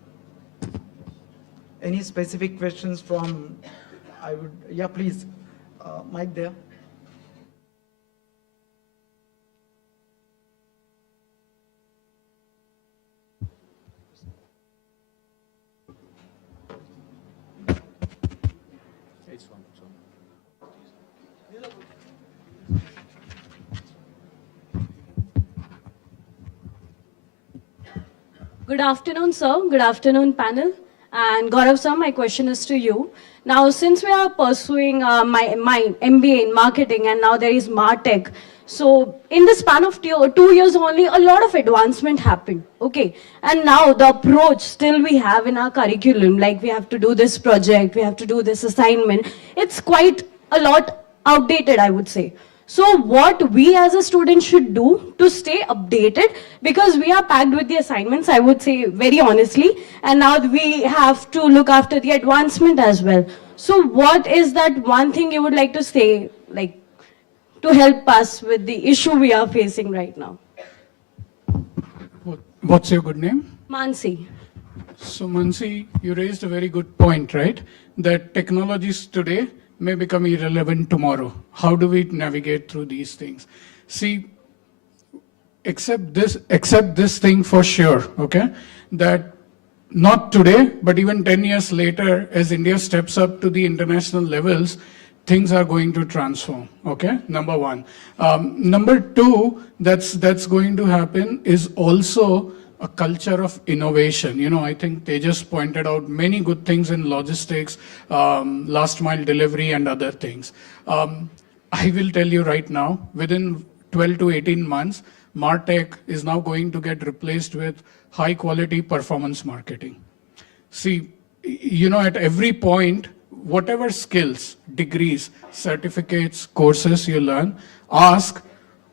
Any specific questions from, yeah, please, Mike there. Good afternoon, sir. Good afternoon, panel. And Gaurav sir, my question is to you. Now, since we are pursuing my MBA in marketing, and now there is MarTech, so in the span of 2 years only, a lot of advancement happened. Okay, and now the approach still we have in our curriculum, like we have to do this project, we have to do this assignment. It's quite a lot outdated, I would say. So what we as a student should do to stay updated, because we are packed with the assignments, I would say very honestly, and now we have to look after the advancement as well. So what is that one thing you would like to say, like, to help us with the issue we are facing right now? What's your good name? Mansi. So, Mansi, you raised a very good point, right? That technologies today may become irrelevant tomorrow. How do we navigate through these things? See, accept this thing for sure, okay? That not today, but even 10 years later, as India steps up to the international levels, things are going to transform, okay? Number one. Number two, that's going to happen is also a culture of innovation. You know, I think they just pointed out many good things in logistics, last mile delivery and other things. I will tell you right now, within 12 to 18 months, MarTech is now going to get replaced with high quality performance marketing. See, you know, at every point, whatever skills, degrees, certificates, courses you learn, ask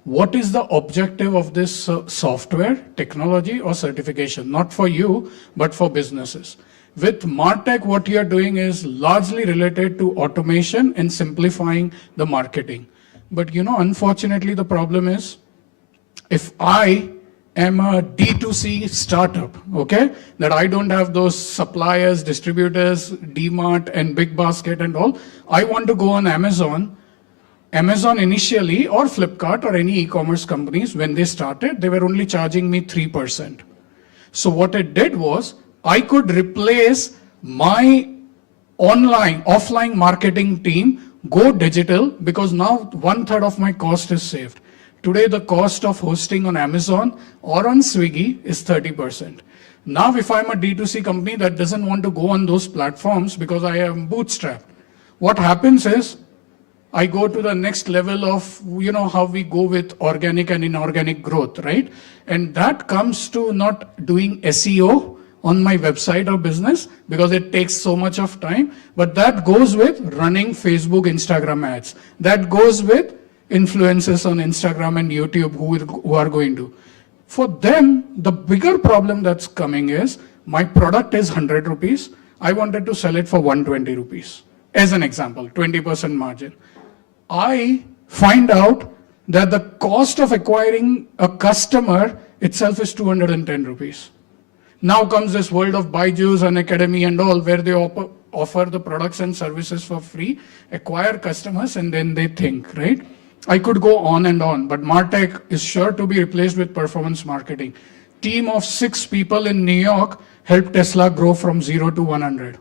what is the objective of this software, technology, or certification? Not for you, but for businesses. With MarTech, what you're doing is largely related to automation and simplifying the marketing. But you know, unfortunately, the problem is, if I am a D2C startup, okay, that I don't have those suppliers, distributors, DMart and Big Basket and all, I want to go on Amazon. Amazon initially, or Flipkart or any e-commerce companies, when they started, they were only charging me 3%. So what it did was, I could replace my offline marketing team, go digital, because now 1/3 of my cost is saved. Today, the cost of hosting on Amazon or on Swiggy is 30%. Now, if I'm a D2C company that doesn't want to go on those platforms because I am bootstrapped, what happens is I go to the next level of, you know, how we go with organic and inorganic growth, right? And that comes to not doing SEO on my website or business because it takes so much of time, but that goes with running Facebook, Instagram ads. That goes with influencers on Instagram and YouTube who are going to. For them, the bigger problem that's coming is, my product is 100 rupees. I wanted to sell it for 120 rupees. As an example, 20% margin. I find out that the cost of acquiring a customer itself is 210 rupees. Now comes this world of Byju's and Academy and all, where they offer the products and services for free, acquire customers, and then they think, right? I could go on and on, but MarTech is sure to be replaced with performance marketing. Team of 6 people in New York helped Tesla grow from 0 to 100.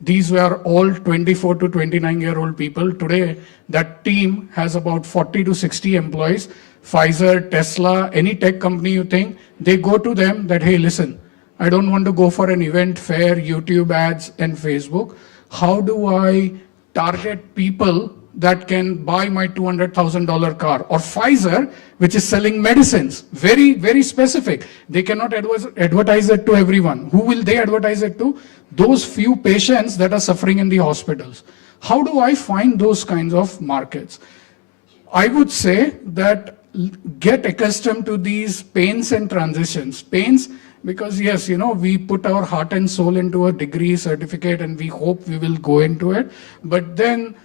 These were all 24 to 29-year-old people. Today, that team has about 40 to 60 employees. Pfizer, Tesla, any tech company you think, they go to them that, hey, listen, I don't want to go for an event, fair, YouTube ads, and Facebook. How do I target people that can buy my $200,000 car? Or Pfizer, which is selling medicines, very, very specific. They cannot advertise it to everyone. Who will they advertise it to? Those few patients that are suffering in the hospitals. How do I find those kinds of markets? I would say that get accustomed to these pains and transitions. Pains, because yes, you know, we put our heart and soul into a degree, certificate, and we hope we will go into it. But then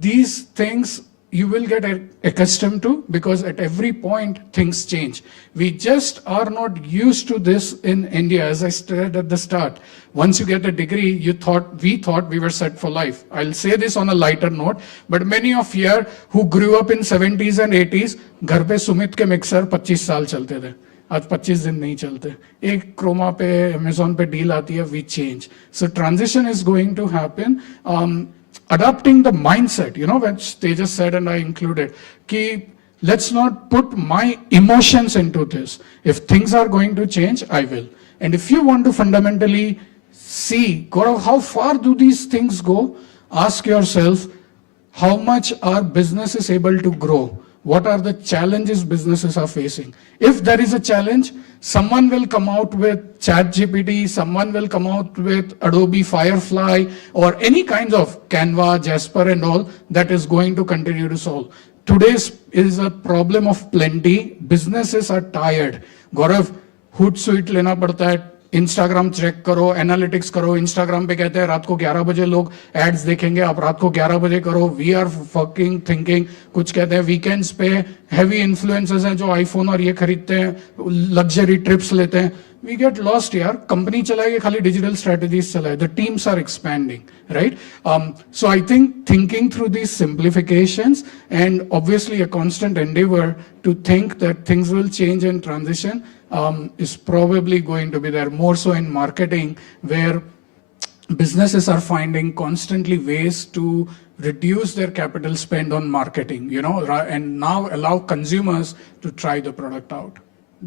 these things you will get accustomed to, because at every point things change. We just are not used to this in India. As I said at the start, once you get a degree, we thought we were set for life. I'll say this on a lighter note, but many of here who grew up in 70s and 80s, घर पे सुमित के mixer 25 साल चलते थे. आज 25 दिन नहीं चलते. एक क्रोमा पे, Amazon पे डील आती है, we change. So transition is going to happen. Adopting the mindset, you know, which they just said and I included, ki let's not put my emotions into this. If things are going to change, I will. And if you want to fundamentally see, Gaurav, how far do these things go? Ask yourself, how much our business is able to grow? What are the challenges businesses are facing? If there is a challenge, someone will come out with ChatGPT, someone will come out with Adobe Firefly, or any kinds of Canva, Jasper and all that is going to continue to solve. Today's is a problem of plenty. Businesses are tired. Gaurav, hood suite lena padta hai. Instagram check करो, analytics करो. Instagram पे कहते हैं रात को 11 बजे लोग ads देखेंगे, आप रात को 11 बजे करो. We are fucking thinking. कुछ कहते हैं वीकेंड्स पे हैवी इन्फ्लुएंसर्स हैं जो आईफोन और ये खरीदते हैं, लग्जरी ट्रिप्स लेते हैं. we get lost here. Company chalaye khali digital strategies chalaye. The teams are expanding, right? So I think thinking through these simplifications and obviously a constant endeavor to think that things will change and transition is probably going to be there, more so in marketing, where businesses are finding constantly ways to reduce their capital spend on marketing, and now allow consumers to try the product out.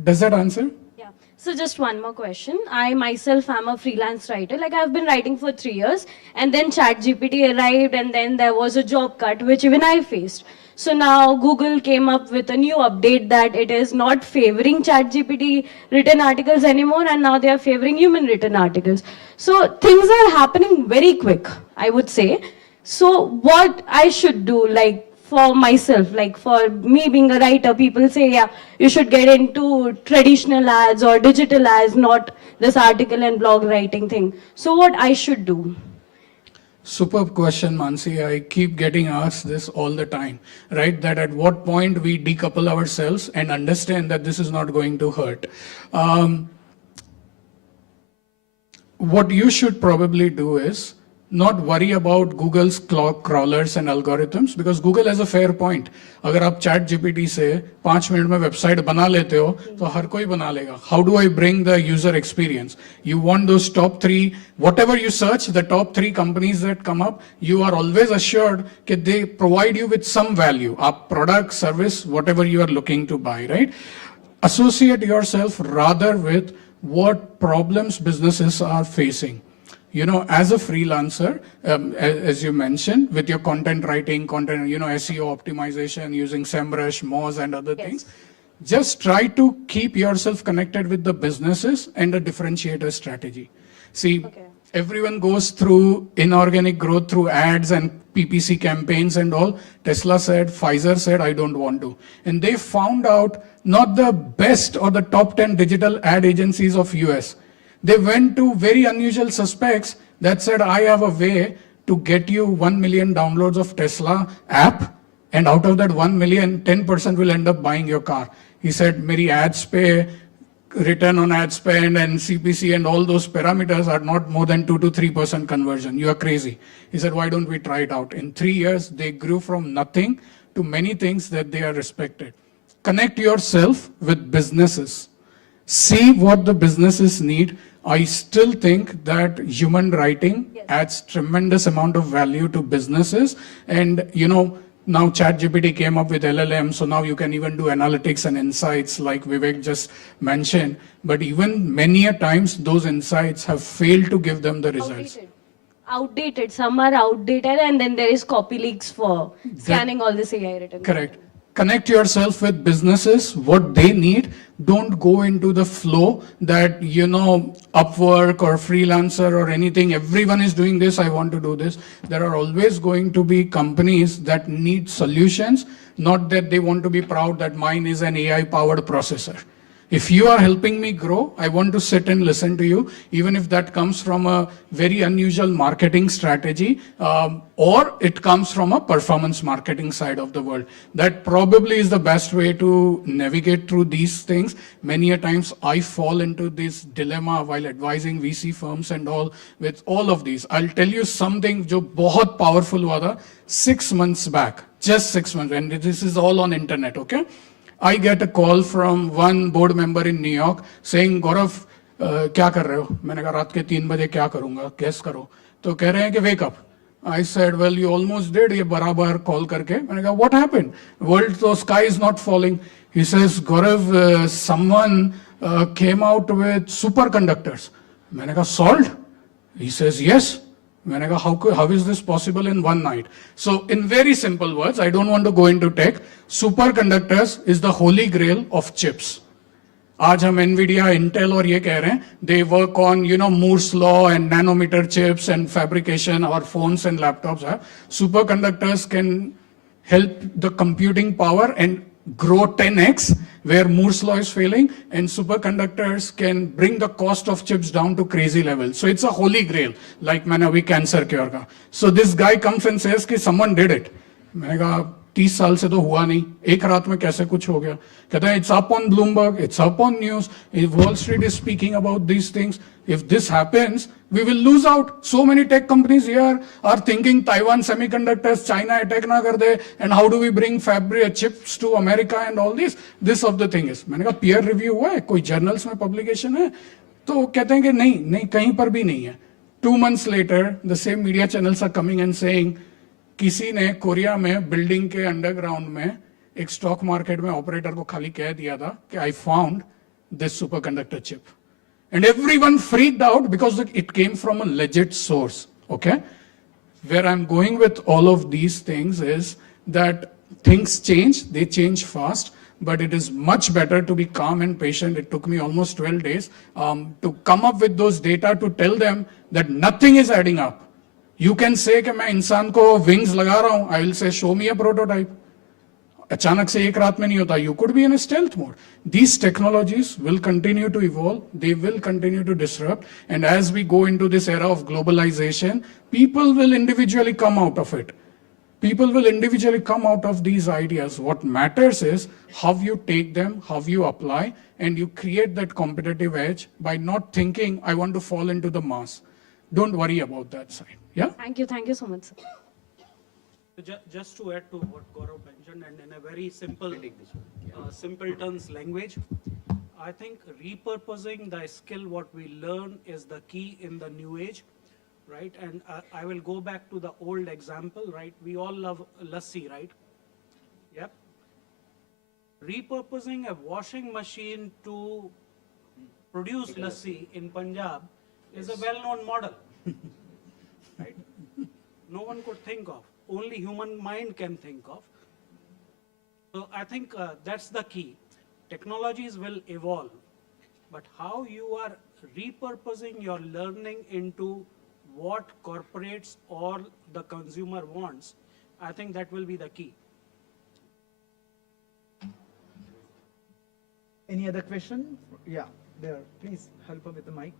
Does that answer? Yeah. So just one more question. I myself am a freelance writer. Like I've been writing for 3 years, and then ChatGPT arrived, and then there was a job cut, which even I faced. So now Google came up with a new update that it is not favoring ChatGPT written articles anymore, and now they are favoring human written articles. So things are happening very quick, I would say. So what I should do, like for myself, like for me being a writer, people say, yeah, you should get into traditional ads or digital ads, not this article and blog writing thing. So what I should do? Superb question, Mansi. I keep getting asked this all the time, right? That at what point we decouple ourselves and understand that this is not going to hurt. What you should probably do is not worry about Google's crawlers and algorithms, because Google has a fair point. अगर आप chat GPT से 5 minute में website बना लेते हो तो हर कोई बना लेगा. How do I bring the user experience? You want those top 3, whatever you search, the top 3 companies that come up, you are always assured that they provide you with some value, a product, service, whatever you are looking to buy, right? Associate yourself rather with what problems businesses are facing. As a freelancer, as you mentioned, with your content writing, SEO optimization, using SEMrush, Moz, and other things, just try to keep yourself connected with the businesses and a differentiator strategy. See, everyone goes through inorganic growth through ads and PPC campaigns and all. Tesla said, Pfizer said, I don't want to. And they found out not the best or the top 10 digital ad agencies of US. They went to very unusual suspects that said, I have a way to get you 1 million downloads of Tesla app, and out of that 1 million, 10% will end up buying your car. He said, Meri ad pay, return on ad spend and CPC and all those parameters are not more than 2 to 3% conversion. You are crazy. He said, why don't we try it out? In 3 years, they grew from nothing to many things that they are respected. Connect yourself with businesses. See what the businesses need. I still think that human writing adds tremendous amount of value to businesses. And, now ChatGPT came up with LLM, so now you can even do analytics and insights like Vivek just mentioned. But even many a times, those insights have failed to give them the results. Outdated. Some are outdated, and then there is copy leaks for scanning all this AI written. Correct. Connect yourself with businesses, what they need. Don't go into the flow that, Upwork or freelancer or anything. Everyone is doing this. I want to do this. There are always going to be companies that need solutions, not that they want to be proud that mine is an AI powered processor. If you are helping me grow, I want to sit and listen to you, even if that comes from a very unusual marketing strategy, or it comes from a performance marketing side of the world. That probably is the best way to navigate through these things. Many a times I fall into this dilemma while advising VC firms and all with all of these. I'll tell you something jo bahut powerful hua tha 6 months back, just 6 months, and this is all on internet, okay? I get a call from one board member in New York saying, Gaurav, क्या कर रहे हो? मैंने कहा रात के 3 बजे क्या करूँगा? Guess करो. तो कह रहे हैं कि wake up. I said, well, you almost did. ये बराबर call करके. मैंने कहा, what happened? World, the sky is not falling. He says, Gaurav, someone came out with superconductors. मैंने कहा, salt? He says, yes. मैंने कहा, how is this possible in one night? So in very simple words, I don't want to go into tech, superconductors is the holy grail of chips. आज हम NVIDIA, Intel और ये कह रहे हैं, they work on, Moore's law and nanometer chips and fabrication. Our phones and laptops have. Superconductors can help the computing power and grow 10x, where Moore's law is failing, and superconductors can bring the cost of chips down to crazy levels. So it's a holy grail, like मैंने अभी cancer cure का. So this guy comes and says कि someone did it. मैंने कहा 30 साल से तो हुआ नहीं, एक रात में कैसे कुछ हो गया? कहते हैं it's up on Bloomberg, it's up on news, if Wall Street is speaking about these things, if this happens, we will lose out. So many tech companies here are thinking Taiwan semiconductors, China attack na kar de, and how do we bring fabric chips to America and all this. This of the thing is, मैंने कहा peer review हुआ है, कोई journals में publication है, तो कहते हैं कि नहीं कहीं पर भी नहीं है. 2 months later, the same media channels are coming and saying, किसी ने कोरिया में बिल्डिंग के अंडरग्राउंड में एक स्टॉक मार्केट में ऑपरेटर को खाली कह दिया था कि I found this superconductor chip. And everyone freaked out because it came from a legit source. Okay? Where I'm going with all of these things is that things change, they change fast, but it is much better to be calm and patient. It took me almost 12 days to come up with those data to tell them that nothing is adding up. You can say कि मैं इंसान को wings लगा रहा हूं, I will say show me a prototype. अचानक से एक रात में नहीं होता. You could be in a stealth mode. These technologies will continue to evolve. They will continue to disrupt. And as we go into this era of globalization, people will individually come out of it. People will individually come out of these ideas. What matters is how you take them, how you apply, and you create that competitive edge by not thinking, I want to fall into the mass. Don't worry about that side. Yeah? Thank you so much, sir. Just to add to what Gaurav mentioned, and in a very simple terms language, I think repurposing the skill what we learn is the key in the new age, right? And I will go back to the old example, right? We all love lassi, right? Yep. Repurposing a washing machine to produce lassi in Punjab is a well-known model, right? No one could think of. Only human mind can think of. So I think that's the key. Technologies will evolve, but how you are repurposing your learning into what corporates or the consumer wants, I think that will be the key. Any other question? Yeah, there. Please help her with the mic.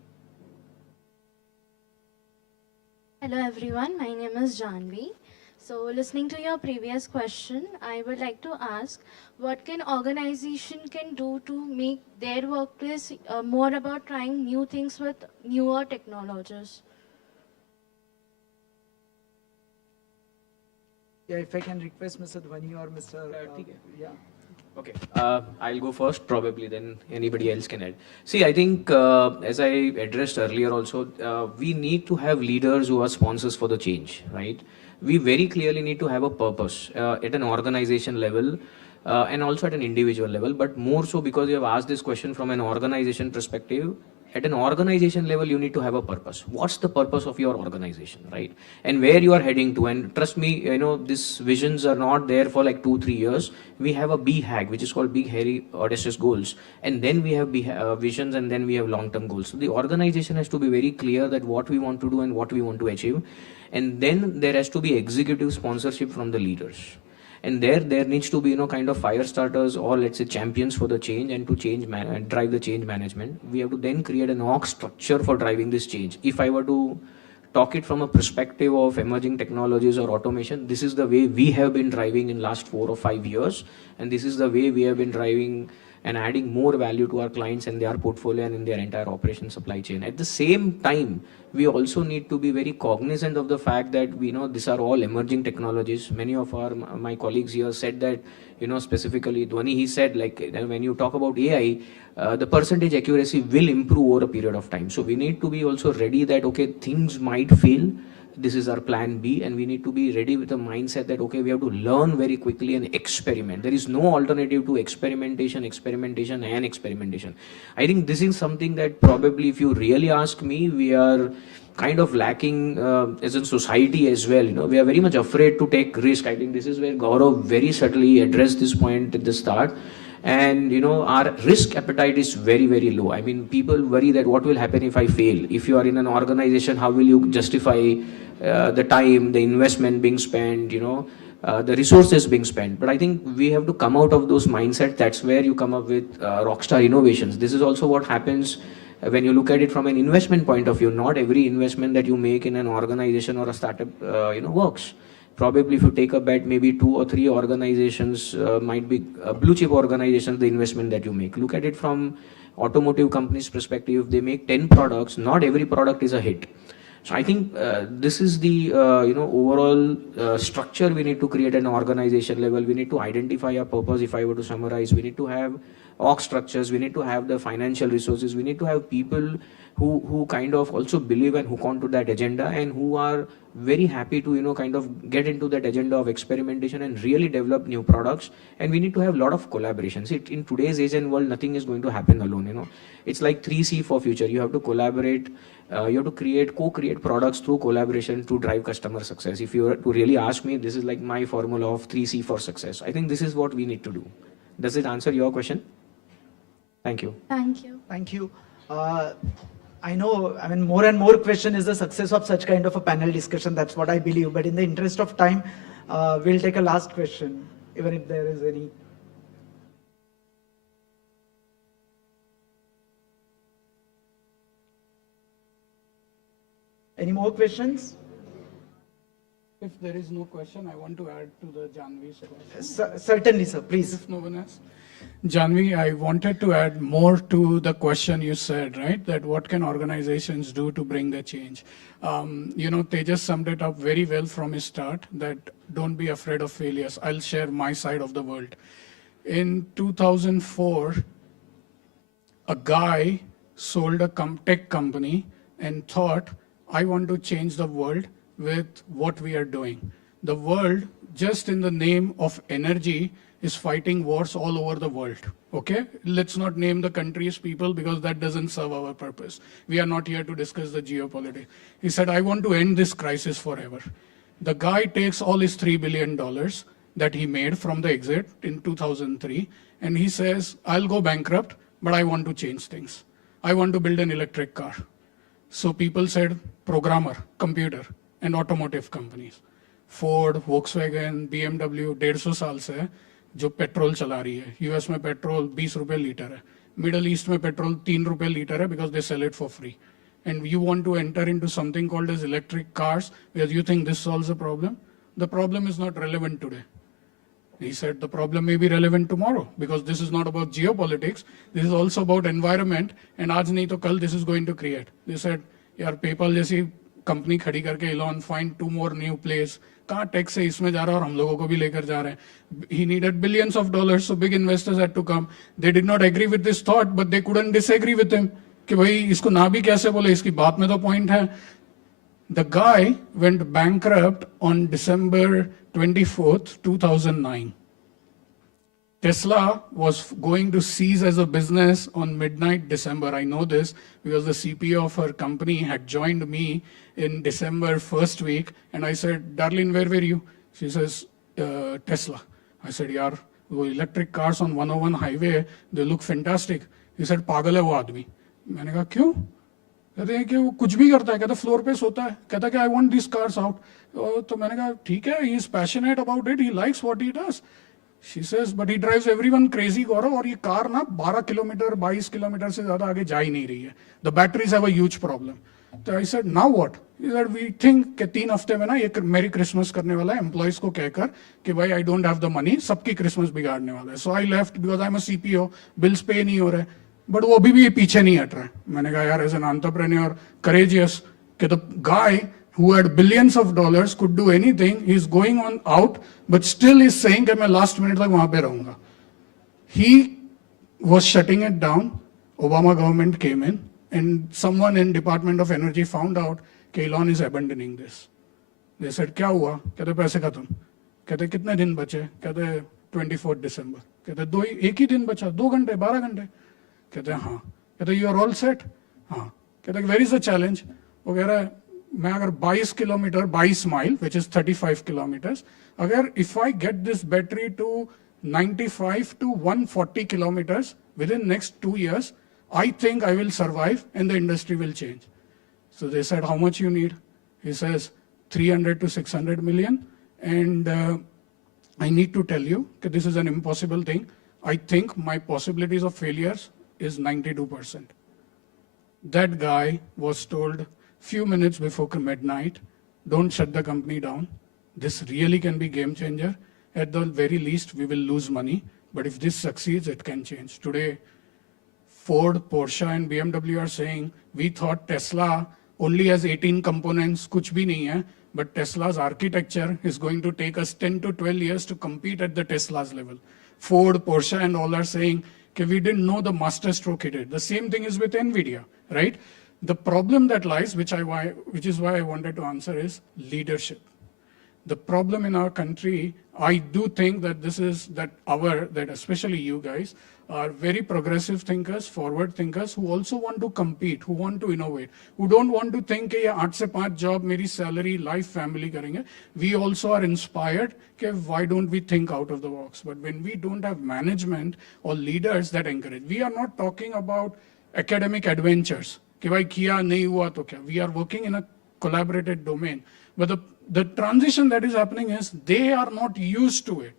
Hello everyone, my name is Janvi. So listening to your previous question, I would like to ask, what can organization can do to make their workplace more about trying new things with newer technologies? Yeah, if I can request Mr. Dhwani or Mr. Yeah. Okay, I'll go first, probably, then anybody else can add. See, I think, as I addressed earlier also, we need to have leaders who are sponsors for the change, right? We very clearly need to have a purpose at an organization level and also at an individual level, but more so because you have asked this question from an organization perspective. At an organization level, you need to have a purpose. What's the purpose of your organization, right? And where you are heading to. And trust me, you know, these visions are not there for like 2-3 years. We have a BHAG, which is called Big Hairy Audacious Goals. And then we have visions, and then we have long-term goals. So the organization has to be very clear that what we want to do and what we want to achieve. And then there has to be executive sponsorship from the leaders. And there needs to be, you know, kind of fire starters or let's say champions for the change and to change drive the change management. We have to then create an org structure for driving this change. If I were to talk it from a perspective of emerging technologies or automation, this is the way we have been driving in last 4 or 5 years. And this is the way we have been driving and adding more value to our clients and their portfolio and in their entire operation supply chain. At the same time, we also need to be very cognizant of the fact that we know these are all emerging technologies. Many of my colleagues here said that, you know, specifically Dhwani, he said like when you talk about AI, the percentage accuracy will improve over a period of time. So we need to be also ready that, okay, things might fail. This is our plan B, and we need to be ready with a mindset that, okay, we have to learn very quickly and experiment. There is no alternative to experimentation. I think this is something that probably, if you really ask me, we are kind of lacking as a society as well. You know, we are very much afraid to take risk. I think this is where Gaurav very subtly addressed this point at the start. And, you know, our risk appetite is very, very low. I mean, people worry that what will happen if I fail? If you are in an organization, how will you justify the time, the investment being spent, you know, the resources being spent? But I think we have to come out of those mindsets. That's where you come up with rockstar innovations. This is also what happens when you look at it from an investment point of view. Not every investment that you make in an organization or a startup, you know, works. Probably if you take a bet, maybe 2 or 3 organizations might be blue chip organizations, the investment that you make. Look at it from automotive companies perspective. If they make 10 products, not every product is a hit. So I think this is the overall structure we need to create at an organization level. We need to identify our purpose. If I were to summarize, we need to have org structures. We need to have the financial resources. We need to have people who kind of also believe and hook onto that agenda, and who are very happy to kind of get into that agenda of experimentation and really develop new products. And we need to have a lot of collaborations. In today's age and world, nothing is going to happen alone. It's like 3C for future. You have to collaborate. You have to co-create products through collaboration to drive customer success. If you were to really ask me, this is like my formula of 3C for success. I think this is what we need to do. Does it answer your question? Thank you. Thank you. Thank you. I know, I mean, more and more question is the success of such kind of a panel discussion. That's what I believe. But in the interest of time, we'll take a last question, even if there is any. Any more questions? If there is no question, I want to add to the Janvi's question. Certainly, sir. Please. If no one else. Janvi, I wanted to add more to the question you said, right? That what can organizations do to bring the change? Tejas summed it up very well from his start, that don't be afraid of failures. I'll share my side of the world. In 2004, a guy sold a tech company and thought, I want to change the world with what we are doing. The world, just in the name of energy, is fighting wars all over the world, okay? Let's not name the countries, people, because that doesn't serve our purpose. We are not here to discuss the geopolitics. He said, I want to end this crisis forever. The guy takes all his $3 billion that he made from the exit in 2003, and he says, I'll go bankrupt, but I want to change things. I want to build an electric car. So people said, programmer, computer, and automotive companies. Ford, Volkswagen, BMW, 150 साल से है जो petrol चला रही है. US में petrol 20 रुपए litre है. Middle East में पेट्रोल 3 रुपए लीटर है because they sell it for free. And you want to enter into something called as electric cars because you think this solves the problem? The problem is not relevant today. He said the problem may be relevant tomorrow because this is not about geopolitics. This is also about environment. And आज नहीं तो कल this is going to create. They said, यार PayPal जैसी company खड़ी करके Elon find 2 more new plays. कहाँ tax से इसमें जा रहा है और हम लोगों को भी लेकर जा रहे हैं. He needed billions of dollars, so big investors had to come. They did not agree with this thought, but they couldn't disagree with him. कि भाई इसको ना भी कैसे बोले, इसकी बात में तो point है. The guy went bankrupt on December 24th, 2009. Tesla was going to cease as a business on midnight December. I know this because the CPO of her company had joined me in December first week. And I said, Darlene, where were you? She says, Tesla. I said, yaar, electric cars on 101 highway, they look fantastic. He said, पागल है वो आदमी. मैंने कहा क्यों? कहते हैं कि वो कुछ भी करता है, कहता फ्लोर पे सोता है, कहता कि I want these cars out. तो मैंने कहा ठीक है, he is passionate about it, he likes what he does. She says, but he drives everyone crazy, Gaurav, और ये कार ना 12 किलोमीटर 22 किलोमीटर से ज्यादा आगे जा ही नहीं रही है. The batteries have a huge problem. So I said, now what? He said, we think कि 3 हफ्ते में ना ये मेरी क्रिसमस करने वाला है एम्प्लॉइज को कहकर कि भाई I don't have the money, सबकी क्रिसमस बिगाड़ने वाला है. So I left because I'm a CPO, bills पे नहीं हो रहे. But वो अभी भी पीछे नहीं हट रहा है. मैंने कहा यार, as an entrepreneur, courageous, कि the guy who had billions of dollars could do anything, he's going on out, but still he's saying कि मैं last minute तक वहाँ पे रहूँगा. He was shutting it down. Obama government came in, and someone in Department of Energy found out कि Elon is abandoning this. They said, क्या हुआ? कहते पैसे खत्म. कहते कितने दिन बचे? कहते 24 December. कहते एक ही दिन बचा, 2 घंटे, 12 घंटे. कहते हैं हाँ. कहते यू आर ऑल सेट. हाँ. कहते वेर इज द चैलेंज? वो कह रहा है मैं अगर 22 kilometre 22 mile which is 35 kilometres, अगर if I get this battery to 95 to 140 kilometers within next 2 years, I think I will survive and the industry will change. So they said, how much you need? He says 300 to 600 million, and I need to tell you that this is an impossible thing. I think my possibilities of failures is 92%. That guy was told few minutes before midnight, don't shut the company down. this really can be game changer. At the very least, we will lose money, but if this succeeds, it can change. Today, Ford, Porsche and BMW are saying, we thought Tesla only has 18 components, kuch bhi nahi hai, but Tesla's architecture is going to take us 10 to 12 years to compete at the Tesla's level. Ford, Porsche and all are saying, okay, we didn't know the master stroke he did. The same thing is with NVIDIA, right? The problem that lies, which is why I wanted to answer, is leadership. The problem in our country, I do think that that especially you guys are very progressive thinkers, forward thinkers, who also want to compete, who want to innovate, who don't want to think कि ये 8 से 5 job, मेरी salary, life, family करेंगे. We also are inspired कि why don't we think out of the box? But when we don't have management or leaders that encourage, we are not talking about academic adventures. कि भाई किया नहीं हुआ तो क्या? We are working in a collaborated domain. But the transition that is happening is they are not used to it.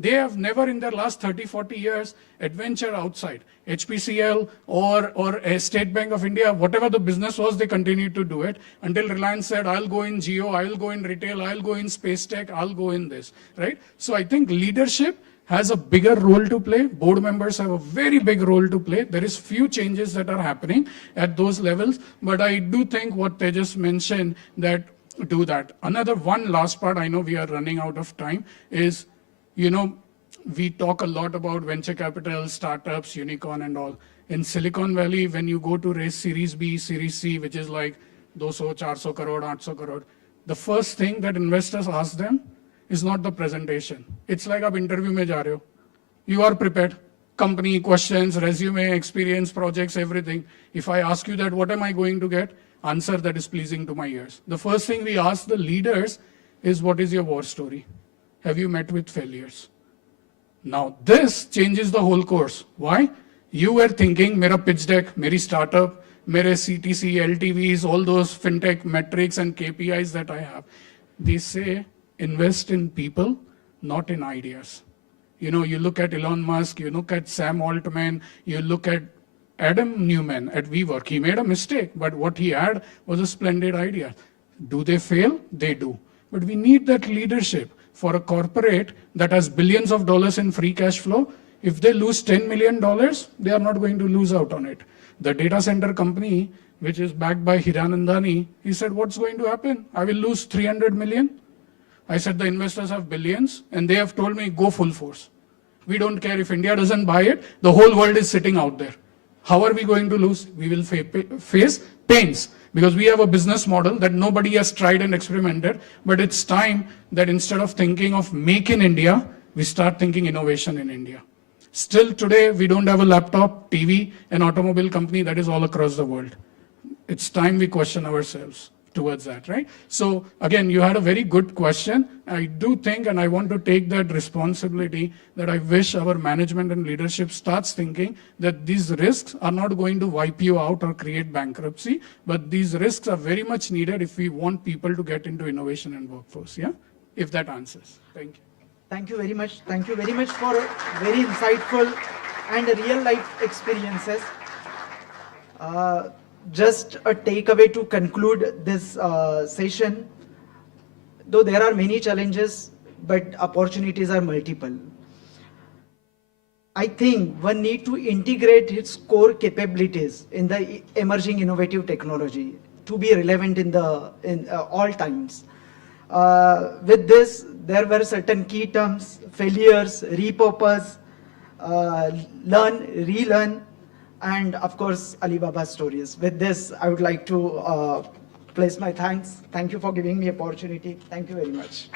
They have never in their last 30, 40 years adventured outside. HPCL or a State Bank of India, whatever the business was, they continued to do it until Reliance said, I'll go in Geo, I'll go in retail, I'll go in space tech, I'll go in this, right? So I think leadership has a bigger role to play. Board members have a very big role to play. There is few changes that are happening at those levels, but I do think what Tejas mentioned that do that. Another one last part, I know we are running out of time, is, we talk a lot about venture capital, startups, unicorn and all. In Silicon Valley, when you go to raise Series B, Series C, which is like 200, 400 crore, 800 crore, the first thing that investors ask them is not the presentation. It's like आप interview में जा रहे हो. You are prepared. Company, questions, resume, experience, projects, everything. If I ask you that, what am I going to get? Answer that is pleasing to my ears. The first thing we ask the leaders is, what is your war story? Have you met with failures? Now this changes the whole course. Why? You were thinking, mera pitch deck, meri startup, mere CTC, LTVs, all those fintech metrics and KPIs that I have. They say, invest in people, not in ideas. You look at Elon Musk, you look at Sam Altman, you look at Adam Newman at WeWork. He made a mistake, but what he had was a splendid idea. Do they fail? They do. But we need that leadership. For a corporate that has billions of dollars in free cash flow, if they lose $10 million, they are not going to lose out on it. The data center company, which is backed by Hiranandani, he said, what's going to happen? I will lose 300 million. I said, the investors have billions, and they have told me, go full force. We don't care if India doesn't buy it, the whole world is sitting out there. How are we going to lose? We will face pains, because we have a business model that nobody has tried and experimented, but it's time that instead of thinking of make in India, we start thinking innovation in India. Still today, we don't have a laptop, TV, and automobile company that is all across the world. It's time we question ourselves towards that, right? So again, you had a very good question. I do think, and I want to take that responsibility, that I wish our management and leadership starts thinking that these risks are not going to wipe you out or create bankruptcy, but these risks are very much needed if we want people to get into innovation and workforce, yeah? If that answers. Thank you. Thank you very much. Thank you very much for very insightful and real life experiences. Just a takeaway to conclude this session. Though there are many challenges, but opportunities are multiple. I think one need to integrate its core capabilities in the emerging innovative technology to be relevant in all times. With this, there were certain key terms: failures, repurpose, learn, relearn, and of course, Alibaba's stories. With this, I would like to place my thanks. Thank you for giving me opportunity. Thank you very much.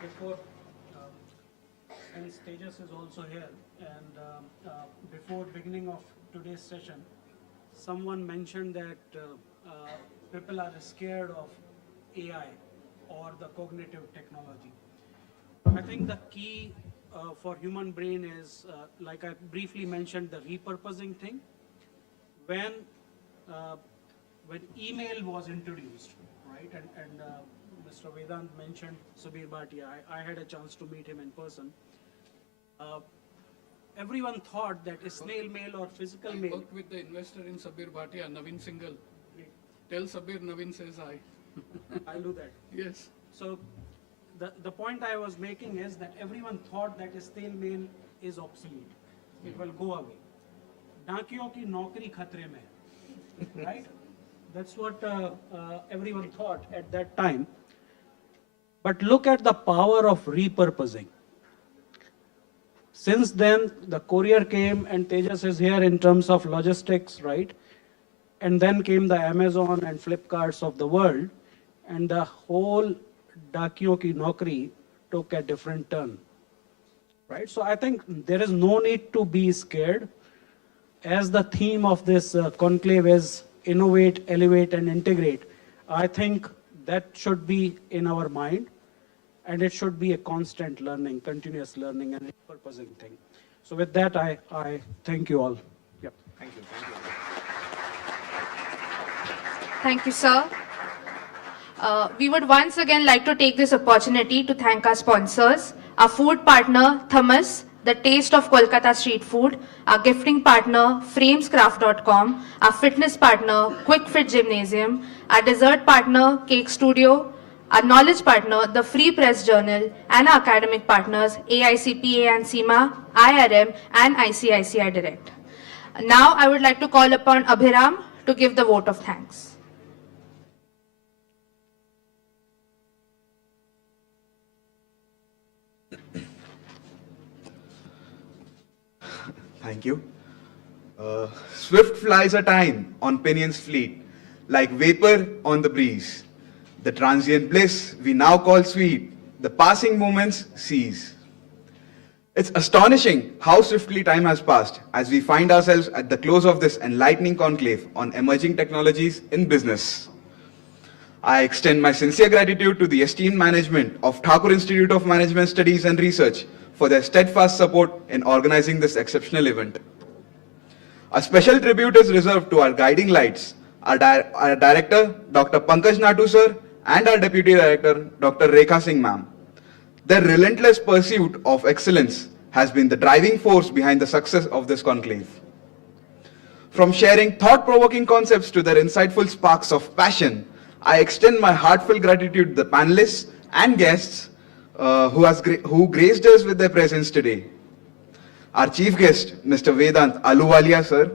Before, since Tejas is also here, and before beginning of today's session, someone mentioned that people are scared of AI or the cognitive technology. I think the key for human brain is, like I briefly mentioned, the repurposing thing. When email was introduced, right, and Mr. Vedant mentioned Subir Bhatia, I had a chance to meet him in person. Everyone thought that a snail mail or physical mail. I worked with the investor in Sabir Bhatia, Navin Singhal. Tell Sabir Naveen says hi. I'll do that. Yes. So the point I was making is that everyone thought that stale mail is obsolete. It will go away. डाकियों की नौकरी खतरे में है. Right? That's what everyone thought at that time. But look at the power of repurposing. Since then, the courier came and Tejas is here in terms of logistics, right? And then came the Amazon and Flipkarts of the world, and the whole Dakiyon ki Naukri took a different turn, right? So I think there is no need to be scared. As the theme of this conclave is innovate, elevate, and integrate, I think that should be in our mind, and it should be a constant learning, continuous learning, and repurposing thing. So with that, I thank you all. Yep. Thank you. Thank you, sir. We would once again like to take this opportunity to thank our sponsors, our food partner, Thomas, the taste of Kolkata street food, our gifting partner, framescraft.com, our fitness partner, Quick Fit Gymnasium, our dessert partner, Cake Studio, our knowledge partner, the Free Press Journal, and our academic partners, AICPA and SEMA, IRM, and ICICI Direct. Now, I would like to call upon Abhiram to give the vote of thanks. Thank you. Swift flies a time on pinions fleet, like vapor on the breeze. The transient bliss we now call sweet, the passing moments seize. It's astonishing how swiftly time has passed as we find ourselves at the close of this enlightening conclave on emerging technologies in business. I extend my sincere gratitude to the esteemed management of Thakur Institute of Management Studies and Research for their steadfast support in organizing this exceptional event. A special tribute is reserved to our guiding lights, our director, Dr. Pankaj Natu sir, and our deputy director, Dr. Rekha Singh ma'am. Their relentless pursuit of excellence has been the driving force behind the success of this conclave. From sharing thought-provoking concepts to their insightful sparks of passion, I extend my heartfelt gratitude to the panelists and guests who graced us with their presence today. Our chief guest, Mr. Vedant Aluwalia sir,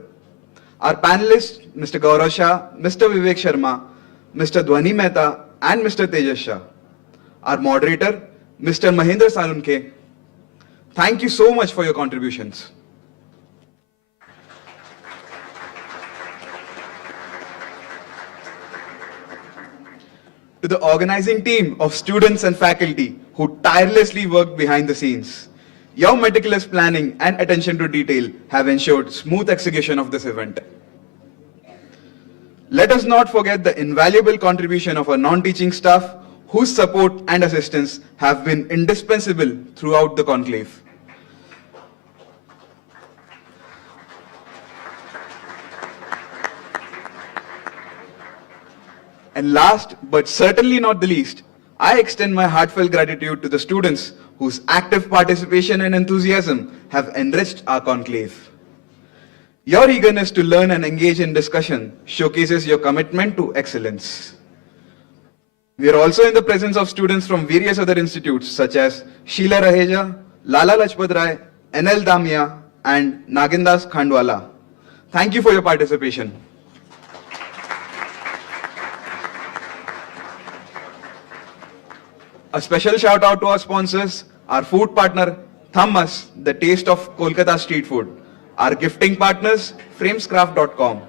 our panelists, Mr. Gaurav Shah, Mr. Vivek Sharma, Mr. Dhwani Mehta, and Mr. Tejas Shah, our moderator, Mr. Mahendra Salunke. Thank you so much for your contributions. To the organizing team of students and faculty who tirelessly worked behind the scenes. Your meticulous planning and attention to detail have ensured smooth execution of this event. Let us not forget the invaluable contribution of our non-teaching staff whose support and assistance have been indispensable throughout the conclave. And last, but certainly not the least, I extend my heartfelt gratitude to the students whose active participation and enthusiasm have enriched our conclave. Your eagerness to learn and engage in discussion showcases your commitment to excellence. We are also in the presence of students from various other institutes such as Sheila Raheja, Lala Lajpat Rai, NL Damia, and Nagindas Khandwala. Thank you for your participation. A special shout out to our sponsors, our food partner, Thomas, the taste of Kolkata street food, our gifting partners, framescraft.com,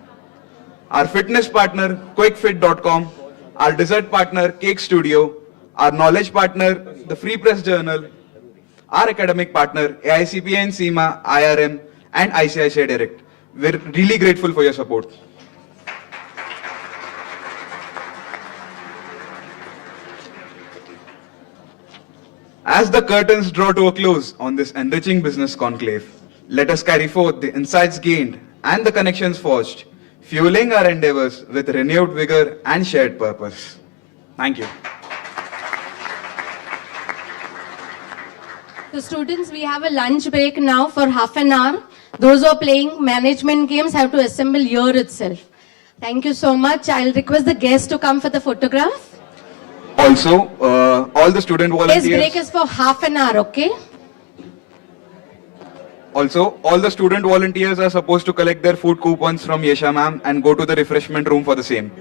our fitness partner, quickfit.com, our dessert partner, Cake Studio, our knowledge partner, the Free Press Journal, our academic partner, AICPA and SEMA, IRM, and ICICI Direct. We're really grateful for your support. As the curtains draw to a close on this enriching business conclave, let us carry forth the insights gained and the connections forged, fueling our endeavors with renewed vigor and shared purpose. Thank you. So students, we have a lunch break now for half an hour. Those who are playing management games have to assemble here itself. Thank you so much. I'll request the guests to come for the photograph. Also, all the student This volunteers. break is for half an hour, okay? Also, all the student volunteers are supposed to collect their food coupons from Yesha ma'am and go to the refreshment room for the same.